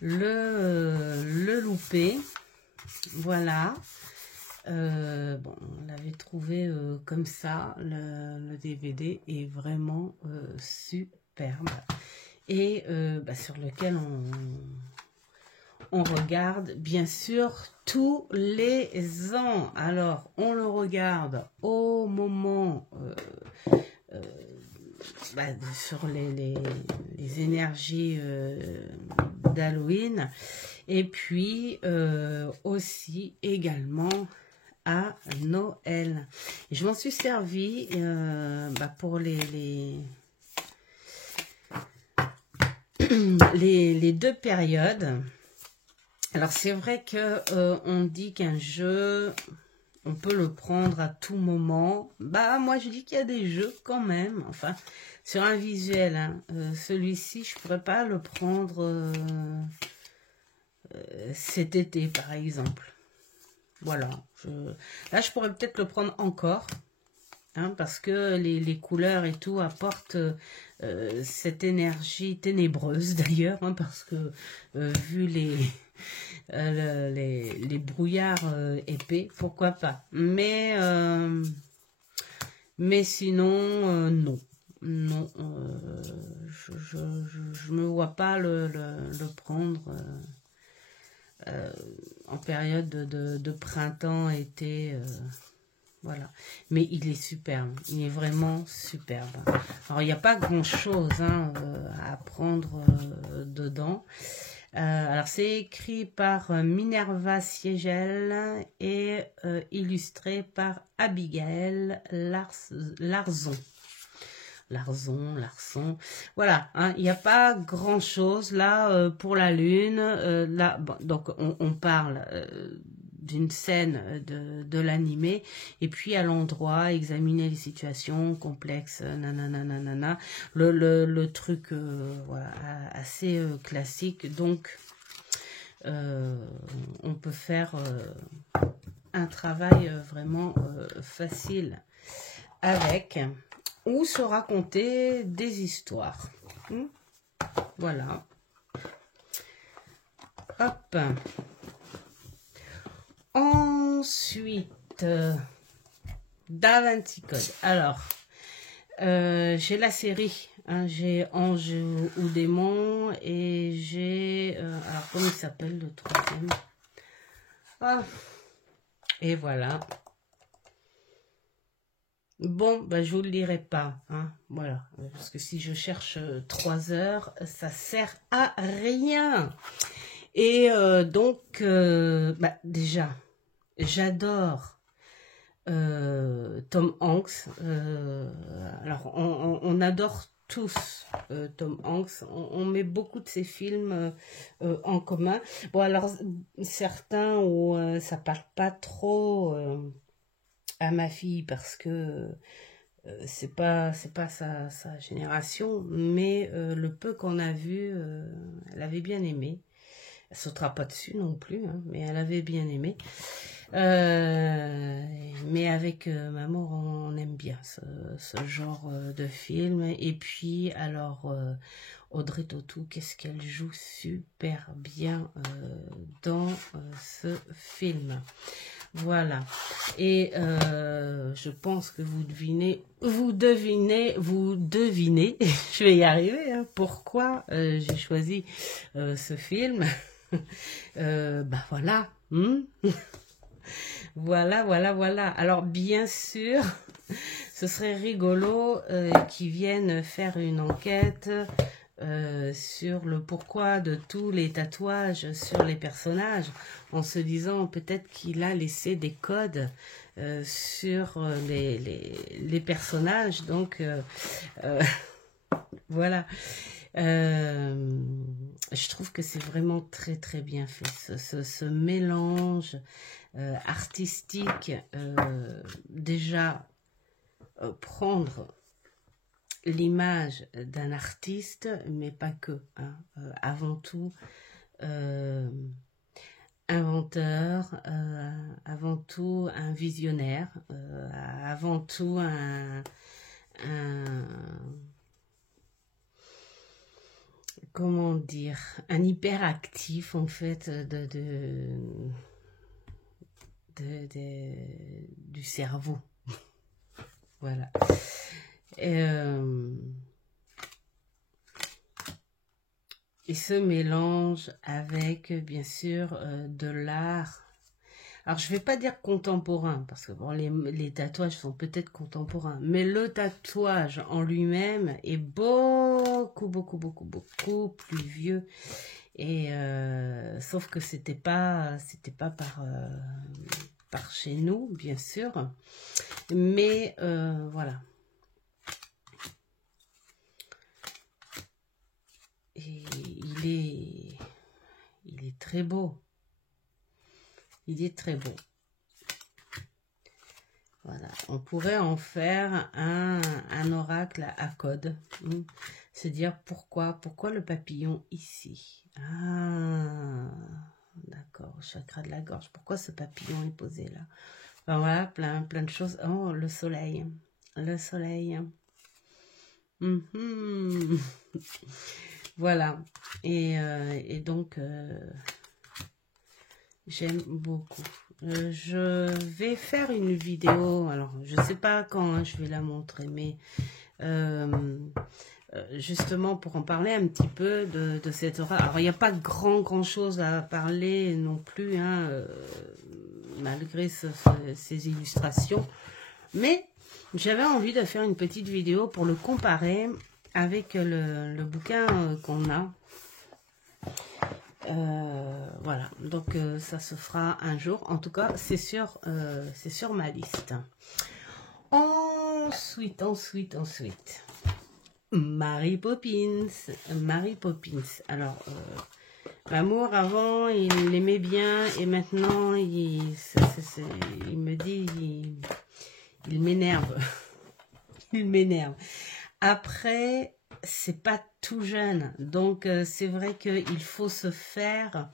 le louper. Voilà. Bon, on l'avait trouvé comme ça. Le DVD est vraiment superbe. Et sur lequel on regarde bien sûr tous les ans. Alors, on le regarde au moment sur les énergies d'Halloween, et puis aussi également à Noël. Et je m'en suis servi pour les deux périodes. Alors c'est vrai que on dit qu'un jeu, on peut le prendre à tout moment. Moi je dis qu'il y a des jeux quand même, enfin sur un visuel, hein. Celui-ci je pourrais pas le prendre cet été par exemple. Voilà, là je pourrais peut-être le prendre encore, hein, parce que les couleurs et tout apportent cette énergie ténébreuse d'ailleurs, hein, parce que vu les brouillards épais, pourquoi pas. Mais sinon, non. Non, je me vois pas le prendre en période de printemps, été, voilà. Mais il est superbe, il est vraiment superbe. Alors, il n'y a pas grand-chose à prendre dedans. Alors, c'est écrit par Minerva Siegel et illustré par Abigail Larson. Larson, voilà, hein, il n'y a pas grand chose là pour la lune. Là, bon, donc on parle d'une scène de l'animé, et puis à l'endroit, examiner les situations complexes, nanana, le truc voilà, assez classique. Donc on peut faire un travail vraiment facile avec, ou se raconter des histoires. Voilà. Hop. Ensuite, Da Vinci Code. Alors, j'ai la série. Hein, j'ai Ange ou Démon, et j'ai... alors, comment il s'appelle le troisième? Et voilà. Bon, je vous le lirai pas, hein, voilà, parce que si je cherche 3 heures, ça sert à rien. Et donc, déjà, j'adore Tom Hanks. Alors, on adore tous Tom Hanks. On met beaucoup de ses films en commun. Bon, alors, certains où ça parle pas trop... à ma fille, parce que c'est pas sa génération, mais le peu qu'on a vu, elle avait bien aimé. Elle sautera pas dessus non plus, hein, mais elle avait bien aimé. Mais avec maman, on aime bien ce genre de film. Et puis alors Audrey Tautou, qu'est-ce qu'elle joue super bien dans ce film. Voilà. Et je pense que vous devinez, je vais y arriver, hein, pourquoi j'ai choisi ce film. Voilà. Voilà. Alors, bien sûr, Ce serait rigolo qu'ils viennent faire une enquête sur le pourquoi de tous les tatouages sur les personnages, en se disant peut-être qu'il a laissé des codes sur les personnages. Donc euh, voilà. Je trouve que c'est vraiment très très bien fait, ce mélange artistique. Déjà, prendre l'image d'un artiste, mais pas que, hein, avant tout inventeur, avant tout un visionnaire, avant tout un comment dire, un hyperactif en fait du cerveau. Voilà. Et ce mélange avec, bien sûr, de l'art. Alors, je ne vais pas dire contemporain, parce que bon, les tatouages sont peut-être contemporains, mais le tatouage en lui-même est beaucoup, beaucoup, beaucoup, beaucoup plus vieux. Et sauf que c'était pas par chez nous, bien sûr. Mais voilà. Et il est très beau. Il est très beau. Voilà. On pourrait en faire un oracle à code. Se dire pourquoi le papillon ici. Ah, d'accord, chakra de la gorge. Pourquoi ce papillon est posé là? Enfin, voilà, plein de choses. Oh, le soleil. Le soleil. Voilà. Et donc, j'aime beaucoup. Je vais faire une vidéo. Alors, je ne sais pas quand hein, je vais la montrer, mais justement pour en parler un petit peu de cette aura. Alors, il n'y a pas grand chose à parler non plus, hein, malgré ces illustrations. Mais j'avais envie de faire une petite vidéo pour le comparer avec le bouquin qu'on a. Voilà, donc ça se fera un jour. En tout cas, c'est sur ma liste. Ensuite. Mary Poppins. Alors, l'amour avant, il l'aimait bien et maintenant, il me dit, il m'énerve. Il m'énerve. Après, c'est pas tout jeune. Donc, c'est vrai qu'il faut se faire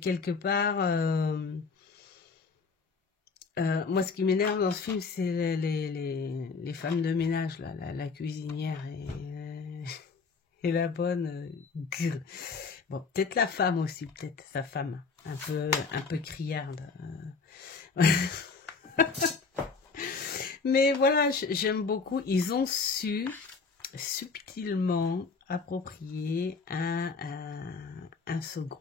quelque part... moi, ce qui m'énerve dans ce film, c'est les femmes de ménage, là, la cuisinière et la bonne. Bon, peut-être la femme aussi, peut-être sa femme, un peu criarde. Mais voilà, j'aime beaucoup. Ils ont su subtilement approprier un second.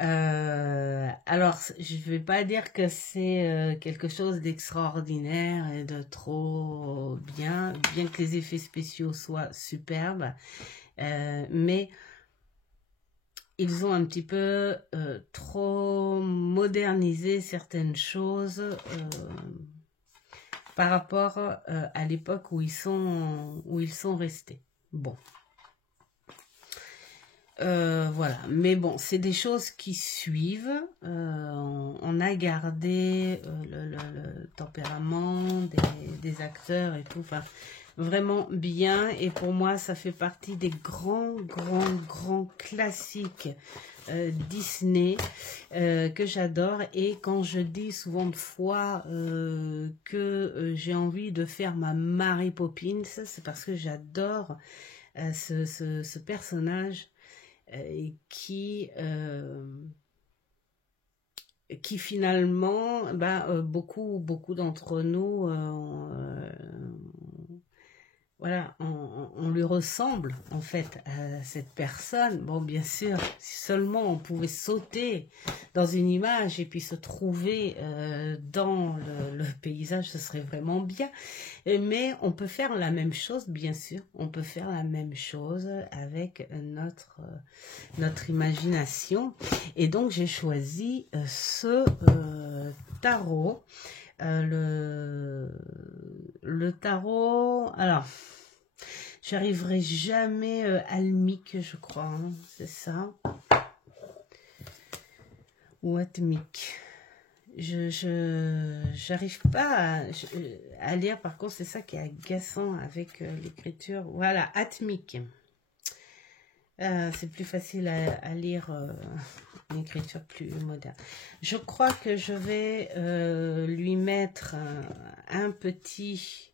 Alors, je ne vais pas dire que c'est quelque chose d'extraordinaire et de trop bien que les effets spéciaux soient superbes, mais ils ont un petit peu trop modernisé certaines choses par rapport à l'époque où ils sont restés. Bon. Voilà, mais bon, c'est des choses qui suivent. On a gardé le tempérament des acteurs et tout, enfin, vraiment bien. Et pour moi, ça fait partie des grands classiques Disney que j'adore. Et quand je dis souvent de fois que j'ai envie de faire ma Mary Poppins, c'est parce que j'adore ce personnage. Qui finalement, beaucoup d'entre nous, voilà, on lui ressemble en fait à cette personne. Bon, bien sûr, si seulement on pouvait sauter dans une image et puis se trouver dans le paysage, ce serait vraiment bien. Mais on peut faire la même chose, bien sûr. On peut faire la même chose avec notre imagination. Et donc, j'ai choisi ce tarot. Le tarot, alors, j'arriverai jamais almique, je crois, hein, c'est ça, ou atmique. J'arrive pas à lire, par contre, c'est ça qui est agaçant avec l'écriture. Voilà, atmique. C'est plus facile à lire une écriture plus moderne. Je crois que je vais lui mettre un petit...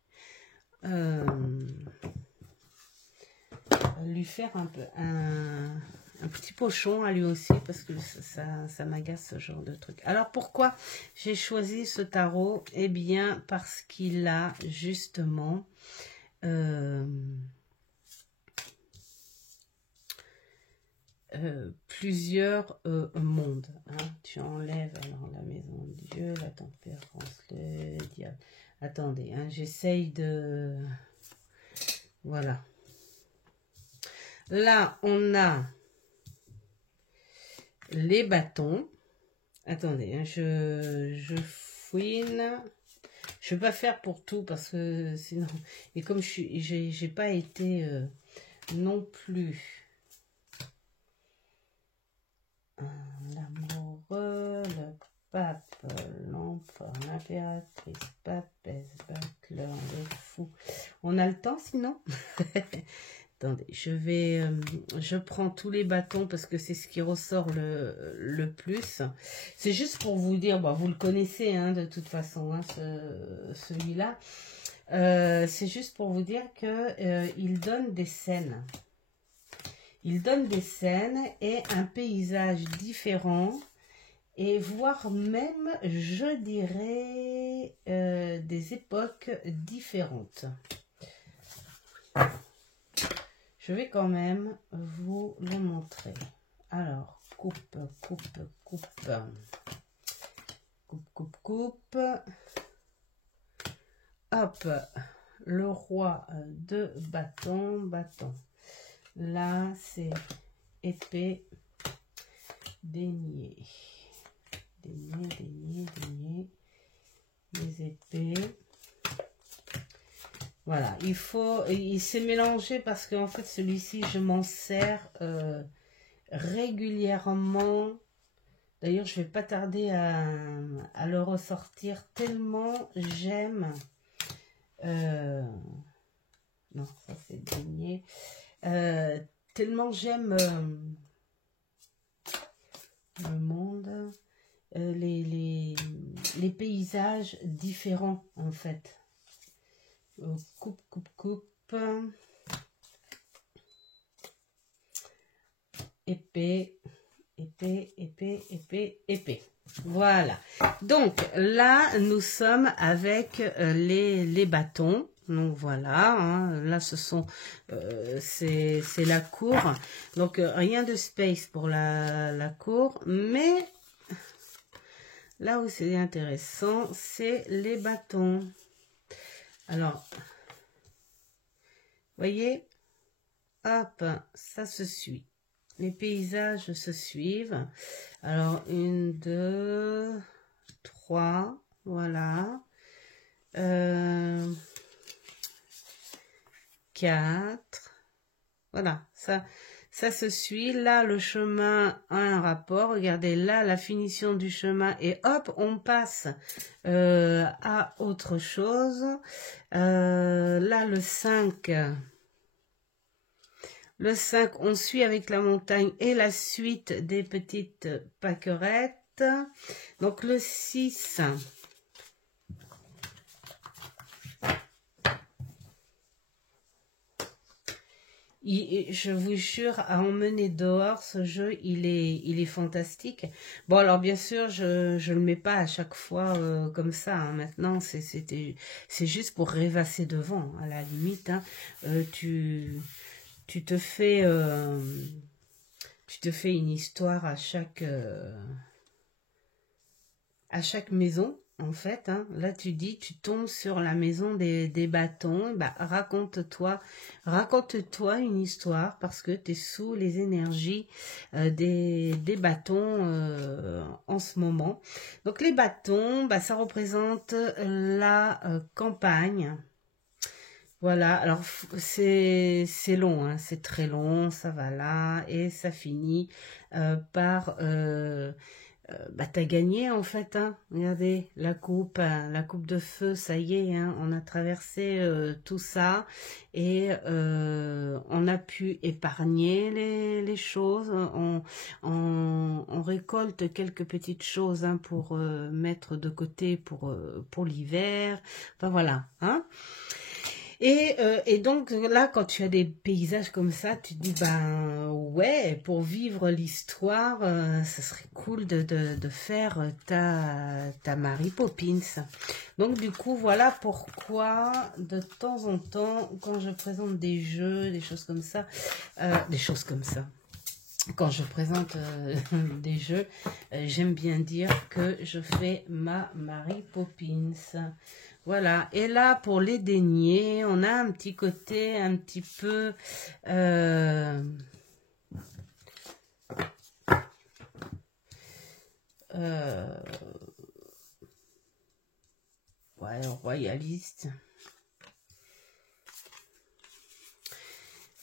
lui faire un petit pochon à lui aussi, parce que ça m'agace ce genre de truc. Alors pourquoi j'ai choisi ce tarot? Eh bien parce qu'il a justement plusieurs mondes. Hein. Tu enlèves alors la maison de Dieu, la tempérance, le diable. Attendez, hein, j'essaye de... Voilà. Là, on a les bâtons. Attendez, hein, je fouine. Je ne vais pas faire pour tout parce que sinon... Et comme j'ai pas été non plus... L'amoureux, le pape, l'empereur, l'impératrice, papesse, bachelor, le fou. On a le temps sinon? Attendez, je prends tous les bâtons parce que c'est ce qui ressort le plus. C'est juste pour vous dire, bon, vous le connaissez hein, de toute façon, hein, celui-là. C'est juste pour vous dire que il donne des scènes. Il donne des scènes et un paysage différent. Et voire même, je dirais, des époques différentes. Je vais quand même vous le montrer. Alors, coupe. Hop, le roi de bâton. Là, c'est épée, denier. Denier. Les épées. Voilà, il s'est mélangé parce qu'en fait, celui-ci, je m'en sers régulièrement. D'ailleurs, je vais pas tarder à le ressortir tellement j'aime. Non, ça c'est denier. Tellement j'aime le monde, les paysages différents en fait. Coupe. Épée. Voilà. Donc là, nous sommes avec les bâtons. Donc voilà, hein, là ce sont c'est la cour. Donc rien de space pour la cour, mais là où c'est intéressant, c'est les bâtons. Alors, voyez, hop, ça se suit. Les paysages se suivent. Alors, 1, 2, 3, voilà. 4. Voilà, ça se suit. Là, le chemin a un rapport. Regardez, là, la finition du chemin. Et hop, on passe à autre chose. Là, le 5... Le 5, on suit avec la montagne et la suite des petites pâquerettes. Donc le 6, je vous jure, à emmener dehors, ce jeu, il est fantastique. Bon, alors bien sûr, je le mets pas à chaque fois comme ça. Hein. Maintenant, c'est juste pour rêvasser devant, à la limite. Hein. Tu te fais, tu te fais une histoire à chaque maison. En fait, hein, là tu dis, tu tombes sur la maison des bâtons, bah, raconte-toi une histoire parce que tu es sous les énergies des bâtons en ce moment. Donc les bâtons, bah, ça représente la campagne. Voilà, alors c'est long, hein, c'est très long, ça va là, et ça finit par bah, t'as gagné en fait, hein. Regardez, la coupe de feu, ça y est, hein, on a traversé tout ça et on a pu épargner les choses. On récolte quelques petites choses hein, pour mettre de côté pour l'hiver. Enfin voilà, hein. Et donc là, quand tu as des paysages comme ça, tu te dis, ben ouais, pour vivre l'histoire, ça serait cool de faire ta Mary Poppins. Donc du coup, voilà pourquoi de temps en temps, quand je présente des jeux, des choses comme ça, quand je présente des jeux, j'aime bien dire que je fais ma Mary Poppins. Voilà, et là pour les deniers, on a un petit côté un petit peu ouais, royaliste.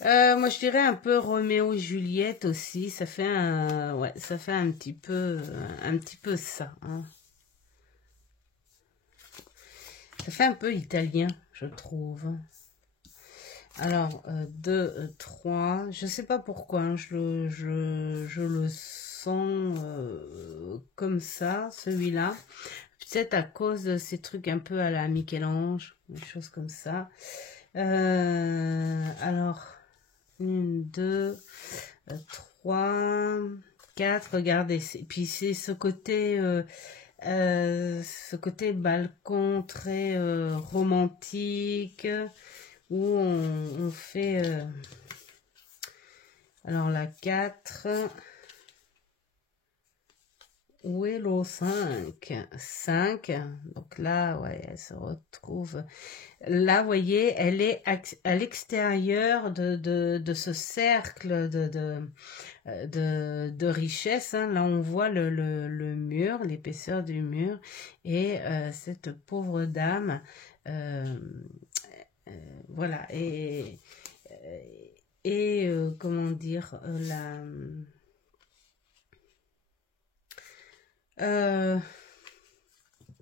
Moi je dirais un peu Roméo et Juliette aussi, ça fait ouais, ça fait un petit peu ça. Hein. Ça fait un peu italien, je trouve. Alors, 2, 3, je sais pas pourquoi, hein, je le sens comme ça, celui-là. Peut-être à cause de ces trucs un peu à la Michel-Ange, des choses comme ça. Alors, 1, 2, 3, 4, regardez. Puis c'est ce côté balcon très romantique où on fait alors la 4, où est le 5? 5, donc là ouais elle se retrouve là, vous voyez, elle est à l'extérieur de ce cercle de richesse. Hein. Là, on voit le mur, l'épaisseur du mur. Et cette pauvre dame, voilà. Et comment dire,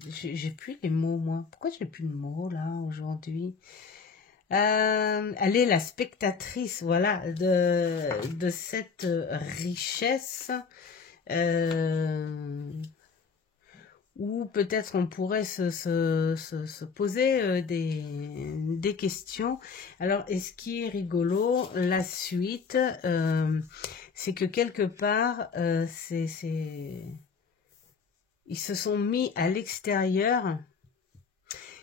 j'ai plus les mots, moi. Pourquoi j'ai plus de mots, là, aujourd'hui? Elle est la spectatrice, voilà, de cette richesse où peut-être on pourrait se poser des questions. Alors, et ce qui est rigolo, la suite, c'est que quelque part, ils se sont mis à l'extérieur.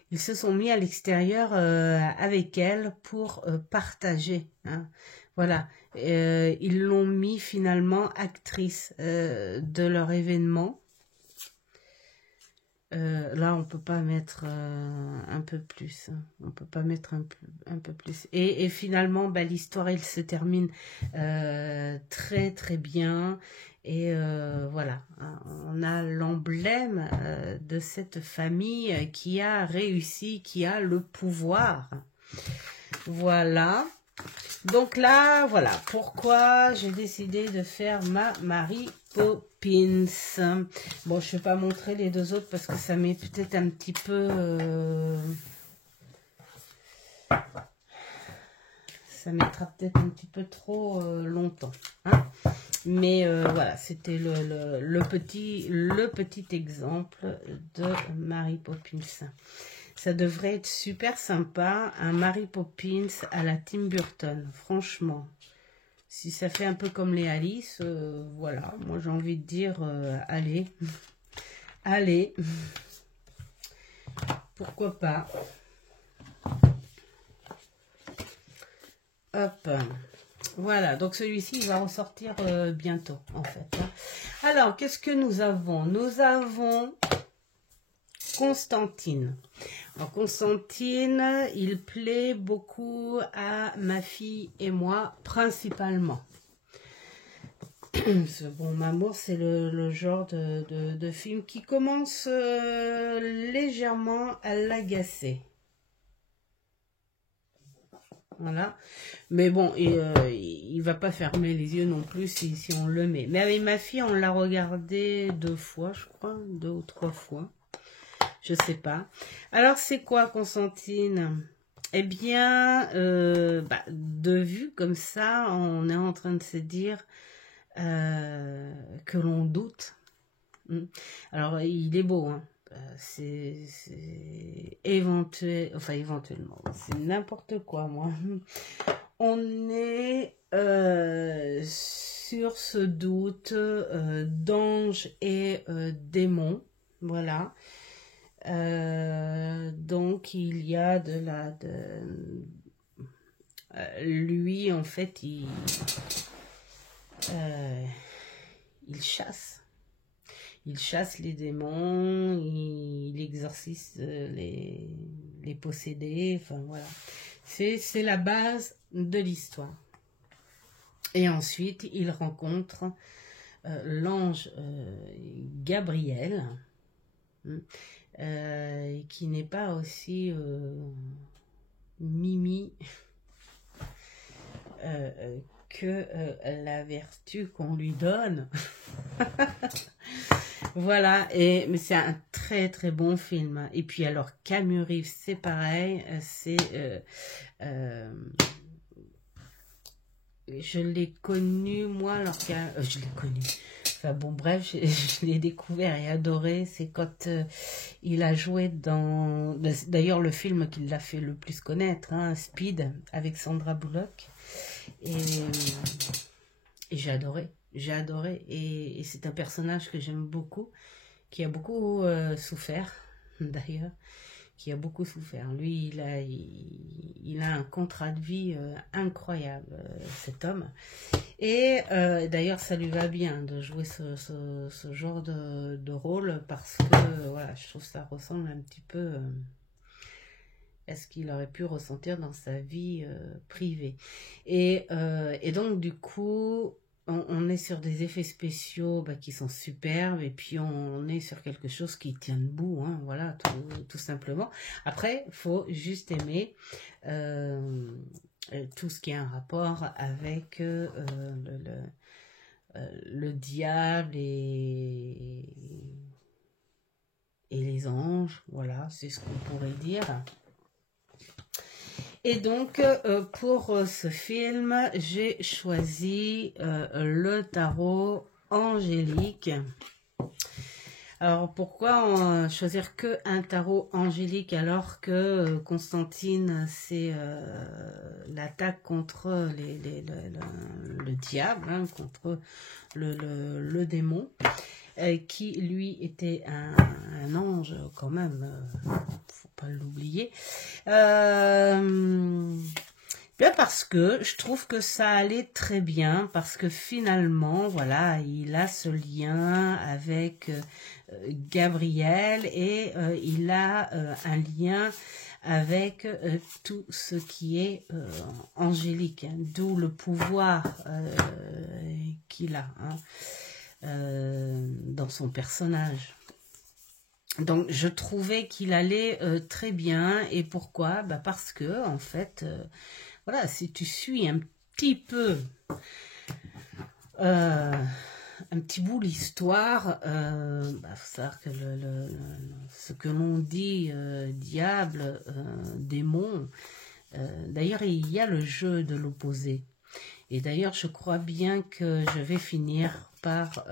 Ils se sont mis à l'extérieur avec elle pour partager. Hein. Voilà. Ils l'ont mis finalement actrice de leur événement. Là, on peut pas mettre un peu plus. Hein. On peut pas mettre un peu plus. Et finalement, bah, l'histoire, elle se termine très très bien. Et voilà, on a l'emblème de cette famille qui a réussi, qui a le pouvoir. Voilà. Donc là, voilà pourquoi j'ai décidé de faire ma Mary Poppins. Bon, je ne vais pas montrer les deux autres parce que ça met peut-être un petit peu... ça mettra peut-être un petit peu trop longtemps. Hein. Mais voilà, c'était le petit exemple de Mary Poppins. Ça devrait être super sympa, un Mary Poppins à la Tim Burton, franchement. Si ça fait un peu comme les Alice, voilà, moi j'ai envie de dire, allez, allez, pourquoi pas. Hop, voilà, donc celui-ci, il va ressortir bientôt, en fait. Hein. Alors, qu'est-ce que nous avons? Nous avons Constantine. Alors, Constantine, il plaît beaucoup à ma fille et moi, principalement. Bon, Mamour, c'est le genre de film qui commence légèrement à l'agacer. Voilà. Mais bon, il va pas fermer les yeux non plus si on le met. Mais avec ma fille, on l'a regardé 2 fois, je crois. 2 ou 3 fois. Je sais pas. Alors, c'est quoi, Constantine? Eh bien, de vue comme ça, on est en train de se dire que l'on doute. Alors, il est beau, hein. C'est éventuellement, c'est n'importe quoi, moi. On est sur ce doute d'ange et démon, voilà. Donc, il y a lui, en fait, il chasse. Il chasse les démons, il exorcise les possédés, enfin voilà. C'est la base de l'histoire. Et ensuite, il rencontre l'ange Gabriel, qui n'est pas aussi mimi que la vertu qu'on lui donne. Voilà, mais c'est un très très bon film. Et puis alors Camus Reeves, c'est pareil, je l'ai connu moi alors je l'ai connu. Enfin bon bref, je l'ai découvert et adoré. C'est quand il a joué dans, d'ailleurs le film qui l'a fait le plus connaître, hein, Speed avec Sandra Bullock. Et j'ai adoré. J'ai adoré et c'est un personnage que j'aime beaucoup, qui a beaucoup souffert, d'ailleurs, qui a beaucoup souffert. Lui, il a un contrat de vie incroyable, cet homme. Et d'ailleurs, ça lui va bien de jouer ce genre de rôle parce que, voilà, je trouve que ça ressemble un petit peu à ce qu'il aurait pu ressentir dans sa vie privée. Et donc, du coup... On est sur des effets spéciaux qui sont superbes et puis on est sur quelque chose qui tient debout, hein, voilà, tout simplement. Après, il faut juste aimer tout ce qui a un rapport avec le diable et les anges, voilà, c'est ce qu'on pourrait dire. Et donc, pour ce film, j'ai choisi le tarot angélique. Alors, pourquoi choisir que un tarot angélique alors que Constantine, c'est l'attaque contre le diable, hein, contre le démon, qui lui était un ange quand même, faut pas l'oublier. Bien parce que je trouve que ça allait très bien, parce que finalement, voilà, il a ce lien avec Gabriel et il a un lien avec tout ce qui est angélique, hein, d'où le pouvoir qu'il a dans son personnage. Donc je trouvais qu'il allait très bien. Et pourquoi? Parce que en fait, voilà, si tu suis un petit peu, un petit bout l'histoire, faut savoir que ce que l'on dit diable, démon, d'ailleurs il y a le jeu de l'opposé. Et d'ailleurs je crois bien que je vais finir par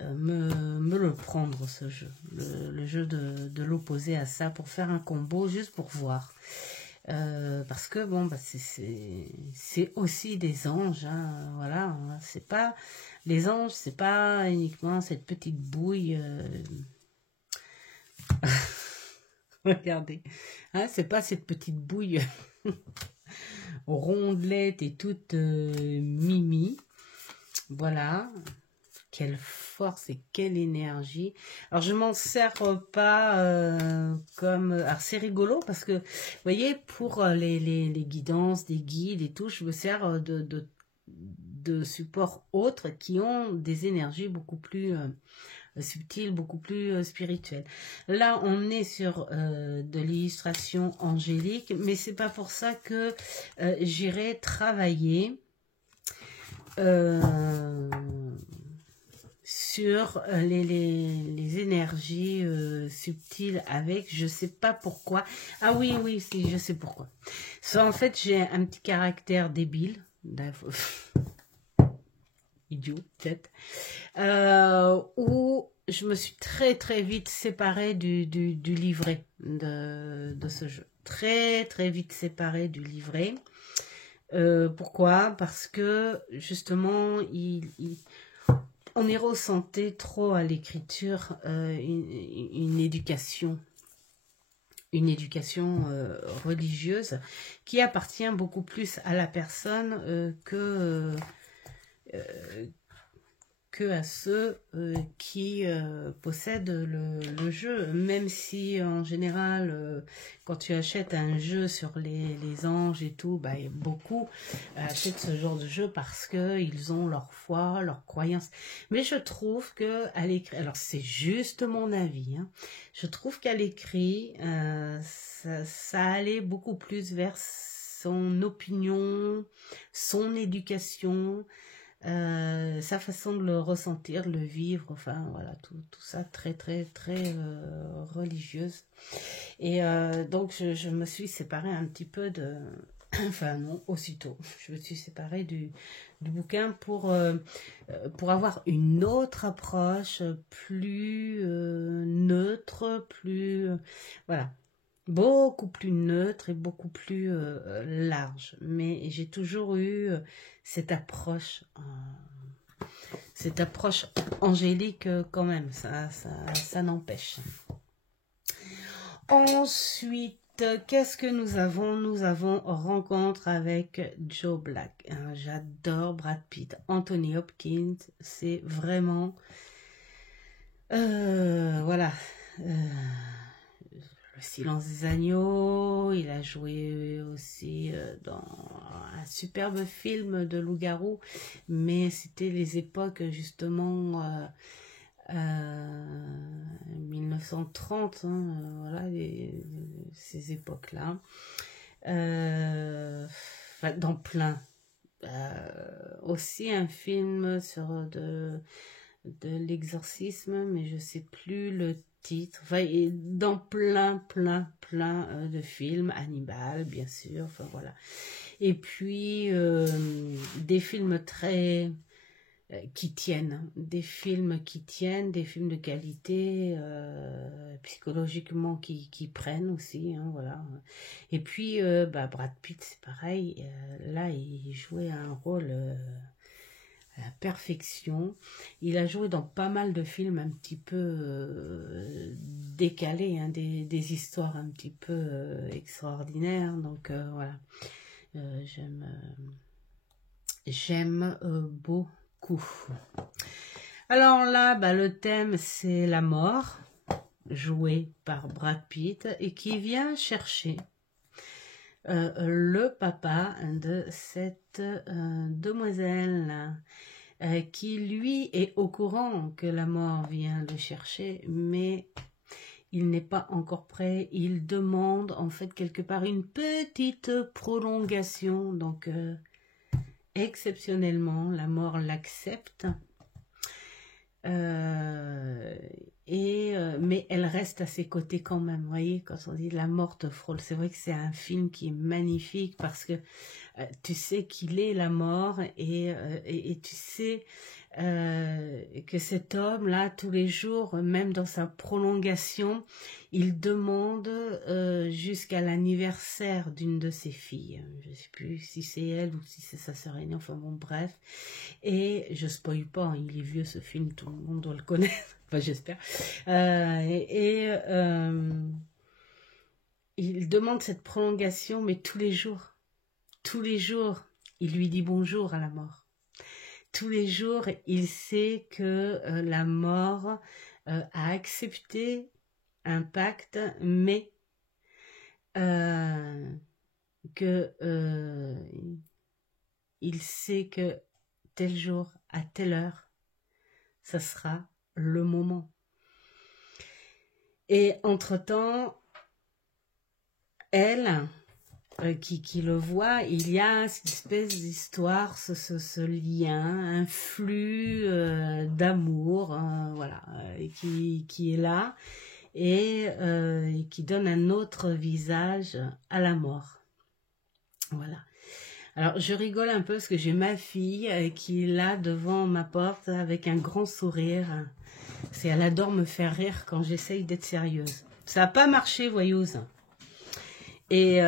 me le prendre, ce jeu. Le jeu de l'opposer à ça pour faire un combo, juste pour voir. Parce que bon, bah, c'est aussi des anges, hein, voilà. Hein, c'est pas les anges, c'est pas uniquement cette petite bouille. Regardez, hein, c'est pas cette petite bouille rondelette et toute mimi. Voilà. Quelle force et quelle énergie. Alors, je m'en sers pas comme... Alors, c'est rigolo parce que, vous voyez, pour les guidances, des guides et tout, je me sers de supports autres qui ont des énergies beaucoup plus subtiles, beaucoup plus spirituelles. Là, on est sur de l'illustration angélique, mais c'est pas pour ça que j'irai travailler sur les énergies subtiles avec, je sais pas pourquoi. Ah oui, oui, si, je sais pourquoi. Ça, en fait, j'ai un petit caractère débile, idiot, peut-être, où je me suis très, très vite séparée du livret de ce jeu. Très, très vite séparée du livret. Pourquoi? Parce que, justement, on y ressentait trop à l'écriture une éducation religieuse qui appartient beaucoup plus à la personne que à ceux qui possèdent le jeu, même si en général quand tu achètes un jeu sur les anges et tout, bah, beaucoup achètent ce genre de jeu parce que ils ont leur foi, leur croyance. Mais je trouve que à l'écrit, alors c'est juste mon avis, hein, je trouve qu'à l'écrit ça allait beaucoup plus vers son opinion, son éducation, sa façon de le ressentir, de le vivre, enfin voilà, tout ça très très très religieuse. Et donc je me suis séparée un petit peu de... Enfin non, aussitôt, je me suis séparée du bouquin pour avoir une autre approche, plus neutre, plus... voilà. Beaucoup plus neutre et beaucoup plus large. Mais j'ai toujours eu cette approche angélique quand même. Ça n'empêche. Ensuite, qu'est-ce que nous avons? Nous avons rencontre avec Joe Black. J'adore Brad Pitt. Anthony Hopkins, c'est vraiment... voilà. Le Silence des agneaux, il a joué aussi dans un superbe film de loup-garou, mais c'était les époques justement 1930, hein, voilà, ces époques-là. Dans plein. Aussi un film sur de l'exorcisme, mais je sais plus le titre, enfin, dans plein de films, Hannibal bien sûr, enfin voilà, et puis des films très qui tiennent, des films de qualité, psychologiquement qui prennent aussi, hein, voilà. Et puis Brad Pitt, c'est pareil, là il jouait un rôle à la perfection. Il a joué dans pas mal de films un petit peu décalés, hein, des histoires un petit peu extraordinaires. Donc voilà, j'aime beaucoup. Alors là, le thème c'est la mort, joué par Brad Pitt, et qui vient chercher le papa de cette demoiselle qui lui est au courant que la mort vient le chercher, mais il n'est pas encore prêt. Il demande en fait quelque part une petite prolongation, donc exceptionnellement la mort l'accepte. Mais elle reste à ses côtés quand même, vous voyez, quand on dit la mort te frôle, c'est vrai que c'est un film qui est magnifique parce que tu sais qu'il est la mort et tu sais que cet homme-là, tous les jours, même dans sa prolongation, il demande jusqu'à l'anniversaire d'une de ses filles. Je ne sais plus si c'est elle ou si c'est sa sœur aînée, enfin bon, bref. Et je spoil pas, hein, il est vieux ce film, tout le monde doit le connaître, enfin j'espère. Il demande cette prolongation, mais tous les jours, il lui dit bonjour à la mort. Tous les jours, il sait que la mort a accepté un pacte, mais que il sait que tel jour, à telle heure, ça sera le moment. Et entre-temps, elle, qui le voit, il y a cette espèce d'histoire, ce lien, un flux d'amour, voilà, qui est là et qui donne un autre visage à la mort. Voilà. Alors, je rigole un peu parce que j'ai ma fille qui est là devant ma porte avec un grand sourire. Elle adore me faire rire quand j'essaye d'être sérieuse. Ça n'a pas marché, voyeuse. Et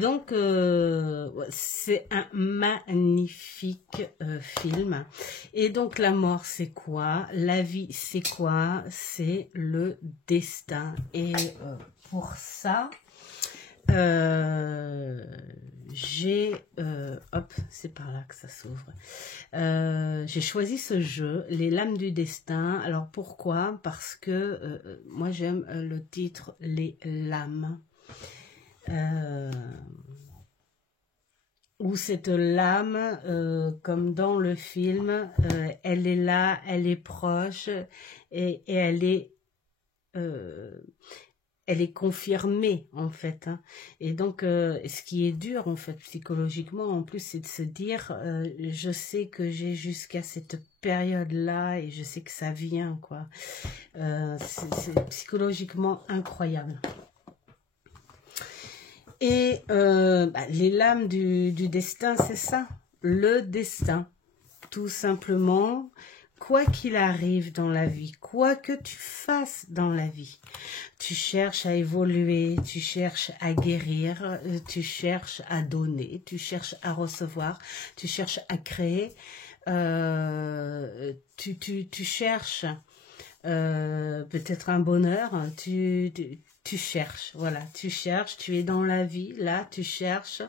donc, c'est un magnifique film. Et donc, la mort, c'est quoi? La vie, c'est quoi? C'est le destin. Et pour ça, hop, c'est par là que ça s'ouvre. J'ai choisi ce jeu, Les Lames du Destin. Alors, pourquoi? Parce que moi, j'aime le titre Les Lames. Où cette lame, comme dans le film, elle est là, elle est proche et elle est confirmée en fait. Hein. Et donc, ce qui est dur en fait psychologiquement, en plus, c'est de se dire, je sais que j'ai jusqu'à cette période-là et je sais que ça vient quoi. C'est psychologiquement incroyable. Et les lames du destin, c'est ça, le destin, tout simplement. Quoi qu'il arrive dans la vie, quoi que tu fasses dans la vie, tu cherches à évoluer, tu cherches à guérir, tu cherches à donner, tu cherches à recevoir, tu cherches à créer, tu cherches peut-être un bonheur, tu cherches, voilà, tu cherches, tu es dans la vie, là, tu cherches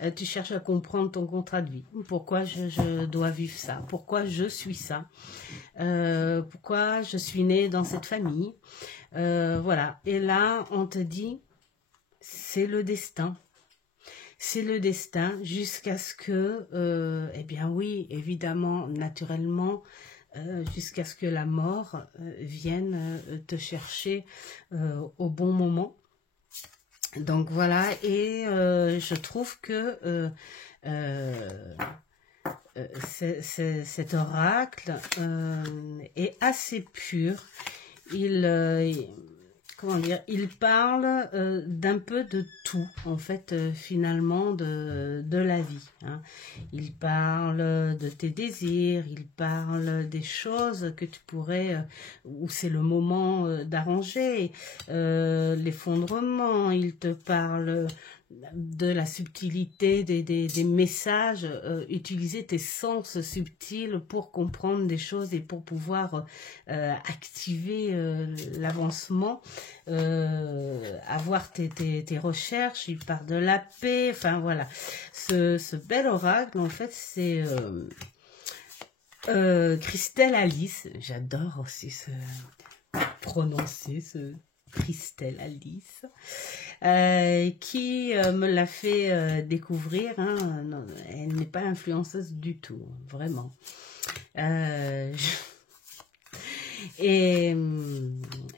à comprendre ton contrat de vie. Pourquoi je dois vivre ça? Pourquoi je suis ça? Pourquoi je suis née dans cette famille? Voilà. Et là, on te dit, c'est le destin. C'est le destin jusqu'à ce que, eh bien oui, évidemment, naturellement, jusqu'à ce que la mort vienne te chercher au bon moment. Donc voilà, et je trouve que cet oracle est assez pur. Comment dire, il parle d'un peu de tout, en fait, finalement, de la vie. Hein. Il parle de tes désirs, il parle des choses que tu pourrais, où c'est le moment d'arranger, l'effondrement, il te parle de la subtilité des messages, utiliser tes sens subtils pour comprendre des choses et pour pouvoir activer l'avancement, avoir tes recherches. Il parle de la paix, enfin voilà. Ce bel oracle, en fait, c'est Christelle Alice. J'adore aussi prononcer ce Christelle Alice, qui me l'a fait découvrir. Hein. Non, elle n'est pas influenceuse du tout, vraiment. Et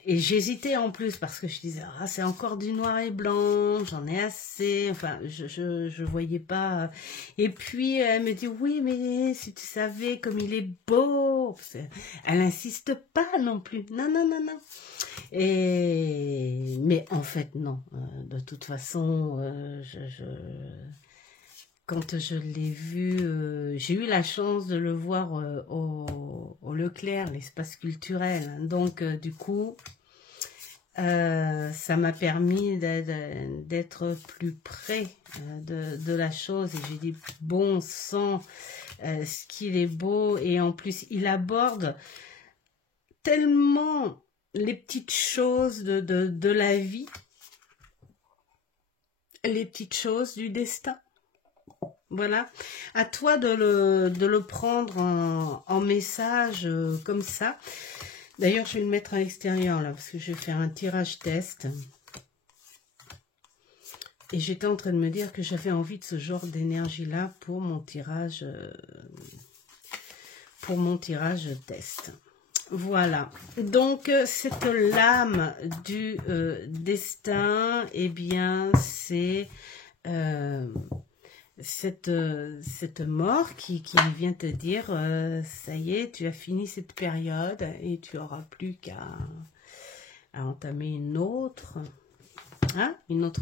j'hésitais en plus parce que je disais, ah, c'est encore du noir et blanc, j'en ai assez, enfin je voyais pas. Et puis elle me dit, oui, mais si tu savais comme il est beau. Elle insiste pas non plus, non. Mais en fait non, de toute façon quand je l'ai vu, j'ai eu la chance de le voir au Leclerc, l'espace culturel. Donc, du coup, ça m'a permis d'être plus près de la chose. Et j'ai dit, bon sang, ce qu'il est beau. Et en plus, il aborde tellement les petites choses de la vie, les petites choses du destin. Voilà, à toi de le prendre en message comme ça. D'ailleurs, je vais le mettre à l'extérieur là, parce que je vais faire un tirage test. Et j'étais en train de me dire que j'avais envie de ce genre d'énergie-là pour mon tirage test. Voilà, donc cette lame du destin, eh bien, c'est cette mort qui vient te dire ça y est, tu as fini cette période et tu n'auras plus qu'à entamer une autre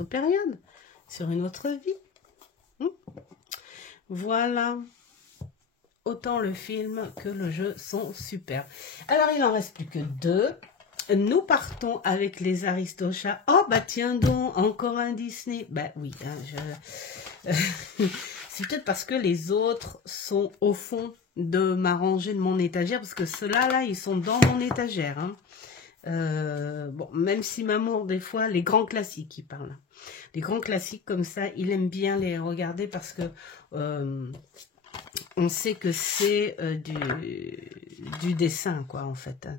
période sur une autre vie. Voilà. Autant le film que le jeu sont super. Alors, il en reste plus que 2. Nous partons avec les Aristochats. Oh, bah tiens donc, encore un Disney. Bah oui, hein, c'est peut-être parce que les autres sont au fond de ma rangée, de mon étagère, parce que ceux-là, là, ils sont dans mon étagère. Hein. Bon, même si Mamour, des fois, les grands classiques, il parle. Les grands classiques comme ça, il aime bien les regarder parce que on sait que c'est du dessin, quoi, en fait. Hein.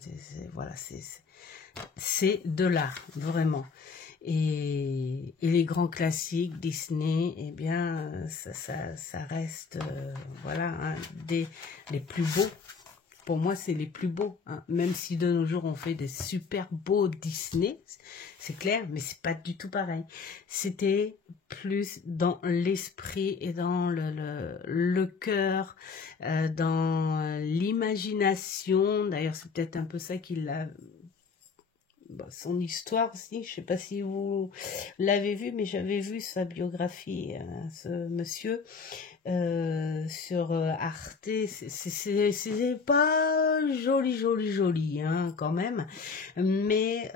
Voilà, c'est de l'art, vraiment. Et les grands classiques Disney, eh bien, ça reste, voilà, hein, les plus beaux. Pour moi, c'est les plus beaux. Hein. Même si de nos jours, on fait des super beaux Disney, c'est clair, mais c'est pas du tout pareil. C'était plus dans l'esprit et dans le cœur, dans l'imagination. D'ailleurs, c'est peut-être un peu ça qui l'a... Bon, son histoire aussi, je sais pas si vous l'avez vu, mais j'avais vu sa biographie, ce monsieur. Sur Arte, c'est pas joli, hein, quand même, mais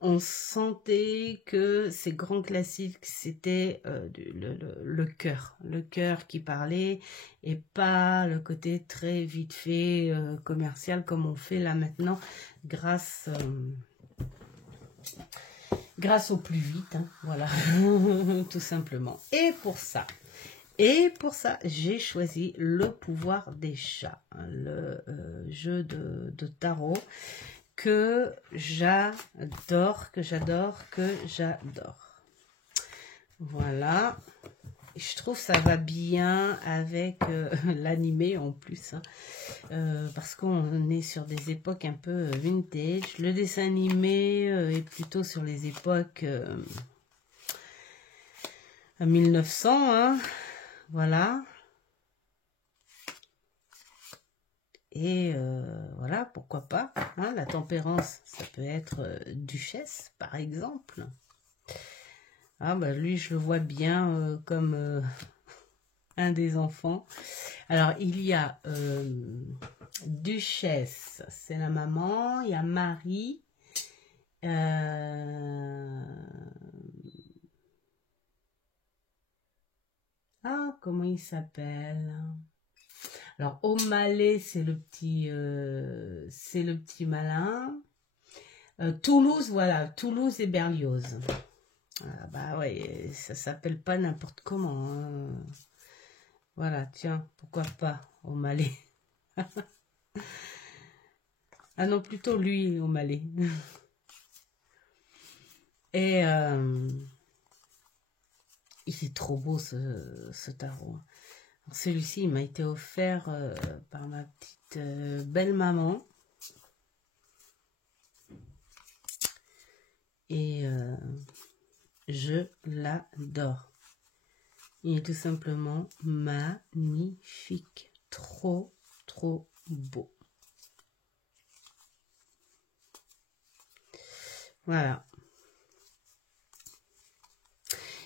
on sentait que ces grands classiques, c'était le cœur qui parlait, et pas le côté très vite fait commercial comme on fait là maintenant, grâce au plus vite, hein, voilà, tout simplement. Et pour ça, j'ai choisi le pouvoir des chats, hein, le jeu de tarot que j'adore. Voilà. Je trouve ça va bien avec l'animé en plus, hein, parce qu'on est sur des époques un peu vintage. Le dessin animé est plutôt sur les époques 1900, hein, voilà. Et voilà, pourquoi pas, hein, la tempérance, ça peut être duchesse, par exemple. Ah bah lui, je le vois bien comme un des enfants. Alors, il y a duchesse, c'est la maman, il y a Marie, comment il s'appelle? Alors, O'Malley, c'est le petit malin. Toulouse, voilà, Toulouse et Berlioz. Ah, bah ouais, ça s'appelle pas n'importe comment. Hein. Voilà, tiens, pourquoi pas O'Malley. Ah non, plutôt lui, O'Malley. Et il est trop beau ce tarot. Celui-ci, il m'a été offert par ma petite belle-maman. Et je l'adore. Il est tout simplement magnifique. Trop, trop beau. Voilà.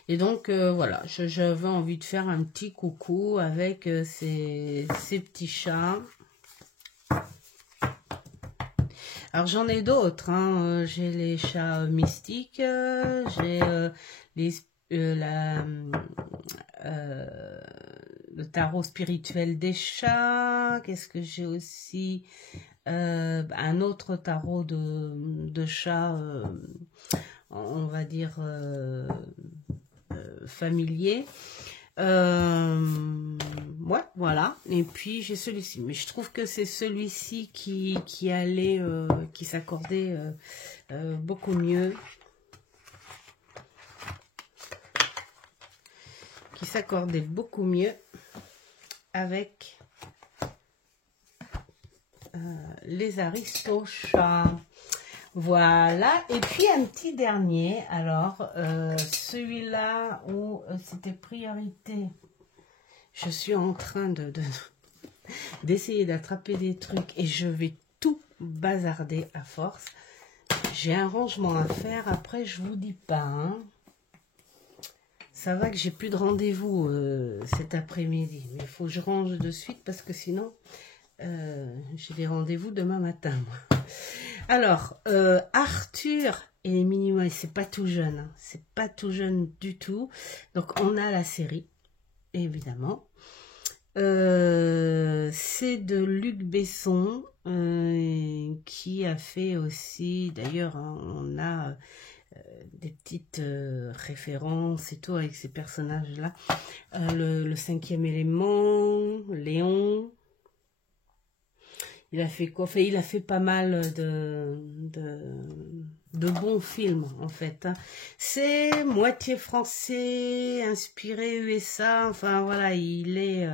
Et donc, voilà, j'avais envie de faire un petit coucou avec ces petits chats. Alors, j'en ai d'autres, hein. J'ai les chats mystiques, j'ai le tarot spirituel des chats. Qu'est-ce que j'ai aussi? Un autre tarot de chats, on va dire familier. Ouais, voilà. Et puis j'ai celui-ci, mais je trouve que c'est celui-ci qui allait, qui s'accordait beaucoup mieux. Qui s'accordait beaucoup mieux avec les aristochats. Voilà, et puis un petit dernier, alors celui-là où c'était priorité, je suis en train d'essayer d'attraper des trucs et je vais tout bazarder à force. J'ai un rangement à faire, après je vous dis pas, hein. Ça va que j'ai plus de rendez-vous cet après-midi, mais il faut que je range de suite parce que sinon j'ai des rendez-vous demain matin, moi. Alors, Arthur et les Minimoys, c'est pas tout jeune, hein. C'est pas tout jeune du tout. Donc, on a la série, évidemment. C'est de Luc Besson, qui a fait aussi, d'ailleurs, hein, on a des petites références et tout avec ces personnages-là. Le cinquième élément, Léon. Il a fait quoi? Enfin, il a fait pas mal de bons films, en fait, hein. C'est moitié français, inspiré USA. Enfin, voilà, il est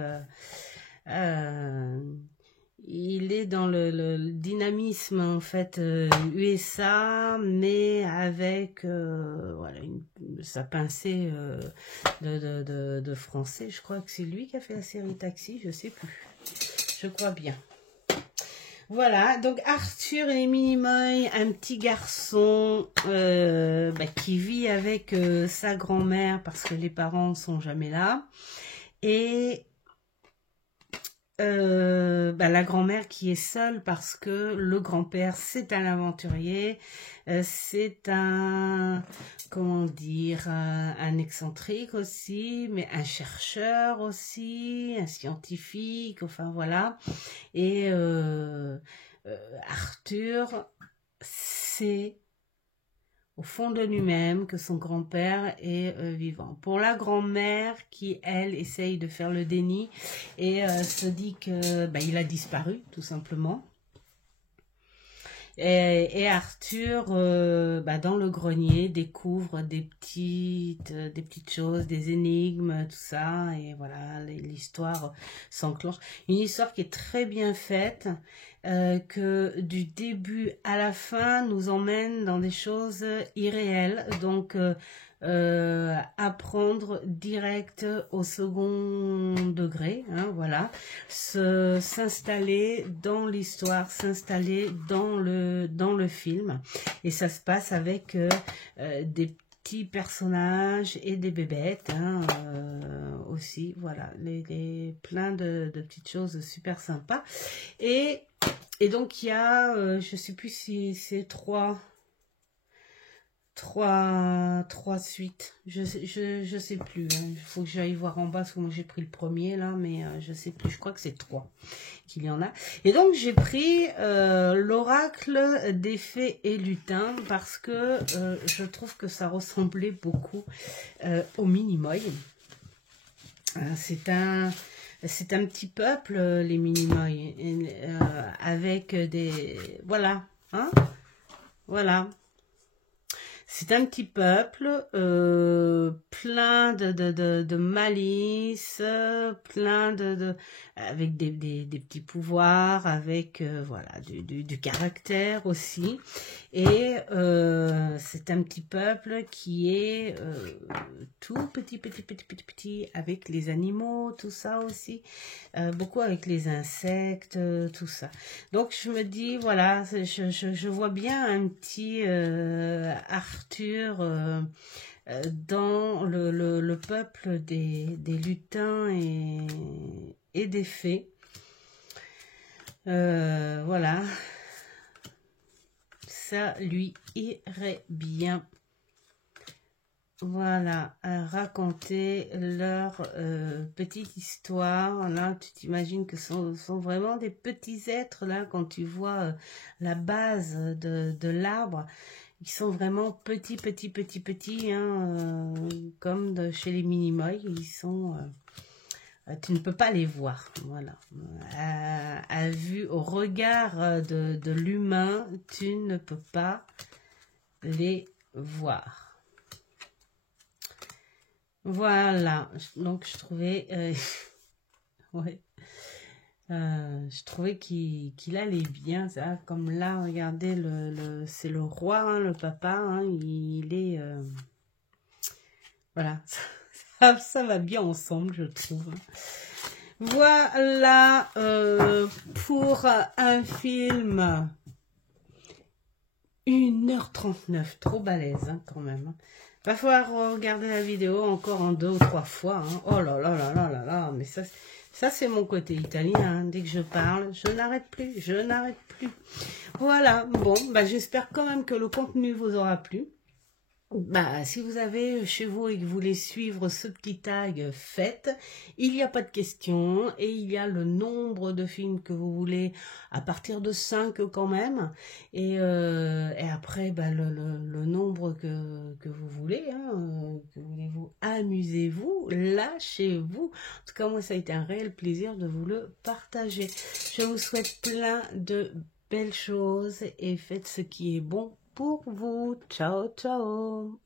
dans le dynamisme, en fait, USA, mais avec voilà, sa pincée de français. Je crois que c'est lui qui a fait la série Taxi, je sais plus. Je crois bien. Voilà, donc Arthur et les Minimoys, un petit garçon qui vit avec sa grand-mère parce que les parents sont jamais là. Et la grand-mère qui est seule parce que le grand-père, c'est un aventurier, c'est un, comment dire, un excentrique aussi, mais un chercheur aussi, un scientifique, enfin voilà. Et Arthur sait au fond de lui-même que son grand-père est vivant. Pour la grand-mère qui, elle, essaye de faire le déni et se dit que il a disparu, tout simplement. Et Arthur, dans le grenier, découvre des petites choses, des énigmes, tout ça, et voilà, l'histoire s'enclenche. Une histoire qui est très bien faite, que du début à la fin nous emmène dans des choses irréelles, donc apprendre direct au second degré, hein, voilà, s'installer dans l'histoire, s'installer dans le film, et ça se passe avec des petits personnages et des bébêtes, hein, aussi, voilà, plein de petites choses super sympas, et donc il y a, je sais plus si c'est trois suites, je sais plus, hein. Il faut que j'aille voir en bas parce que moi j'ai pris le premier là, mais je sais plus, je crois que c'est 3 qu'il y en a. Et donc j'ai pris l'oracle des fées et lutins parce que je trouve que ça ressemblait beaucoup aux Minimoys. C'est un petit peuple, les Minimoys, avec des, voilà, hein, voilà. C'est un petit peuple plein de malice, plein avec des petits pouvoirs, avec voilà du caractère aussi. Et c'est un petit peuple qui est tout petit, avec les animaux, tout ça aussi. Beaucoup avec les insectes, tout ça. Donc je me dis, voilà, je vois bien un petit Arthur dans le peuple des lutins et des fées. Voilà, ça lui irait bien. Voilà, à raconter leur petite histoire. Là, tu t'imagines que ce sont vraiment des petits êtres, là, quand tu vois la base de l'arbre. Ils sont vraiment petits, hein, comme chez les Minimoy. Ils sont... tu ne peux pas les voir, voilà. À vue, au regard de l'humain, tu ne peux pas les voir. Voilà, donc je trouvais, ouais, je trouvais qu'il allait bien, ça. Comme là, regardez, c'est le roi, hein, le papa, hein, il est, voilà, ça va bien ensemble, je trouve. Voilà pour un film 1h39, trop balèze hein, quand même. Va falloir regarder la vidéo encore en 2 ou 3 fois. Hein. Oh là là là là là là, mais ça c'est mon côté italien. Hein. Dès que je parle, je n'arrête plus, je n'arrête plus. Voilà, bon, bah, j'espère quand même que le contenu vous aura plu. Bah, si vous avez chez vous et que vous voulez suivre ce petit tag, faites. Il n'y a pas de question et il y a le nombre de films que vous voulez à partir de 5 quand même. Et après, bah, le nombre que vous voulez. Hein, que voulez-vous, amusez-vous, lâchez-vous. En tout cas, moi, ça a été un réel plaisir de vous le partager. Je vous souhaite plein de belles choses et faites ce qui est bon pour vous. Ciao, ciao.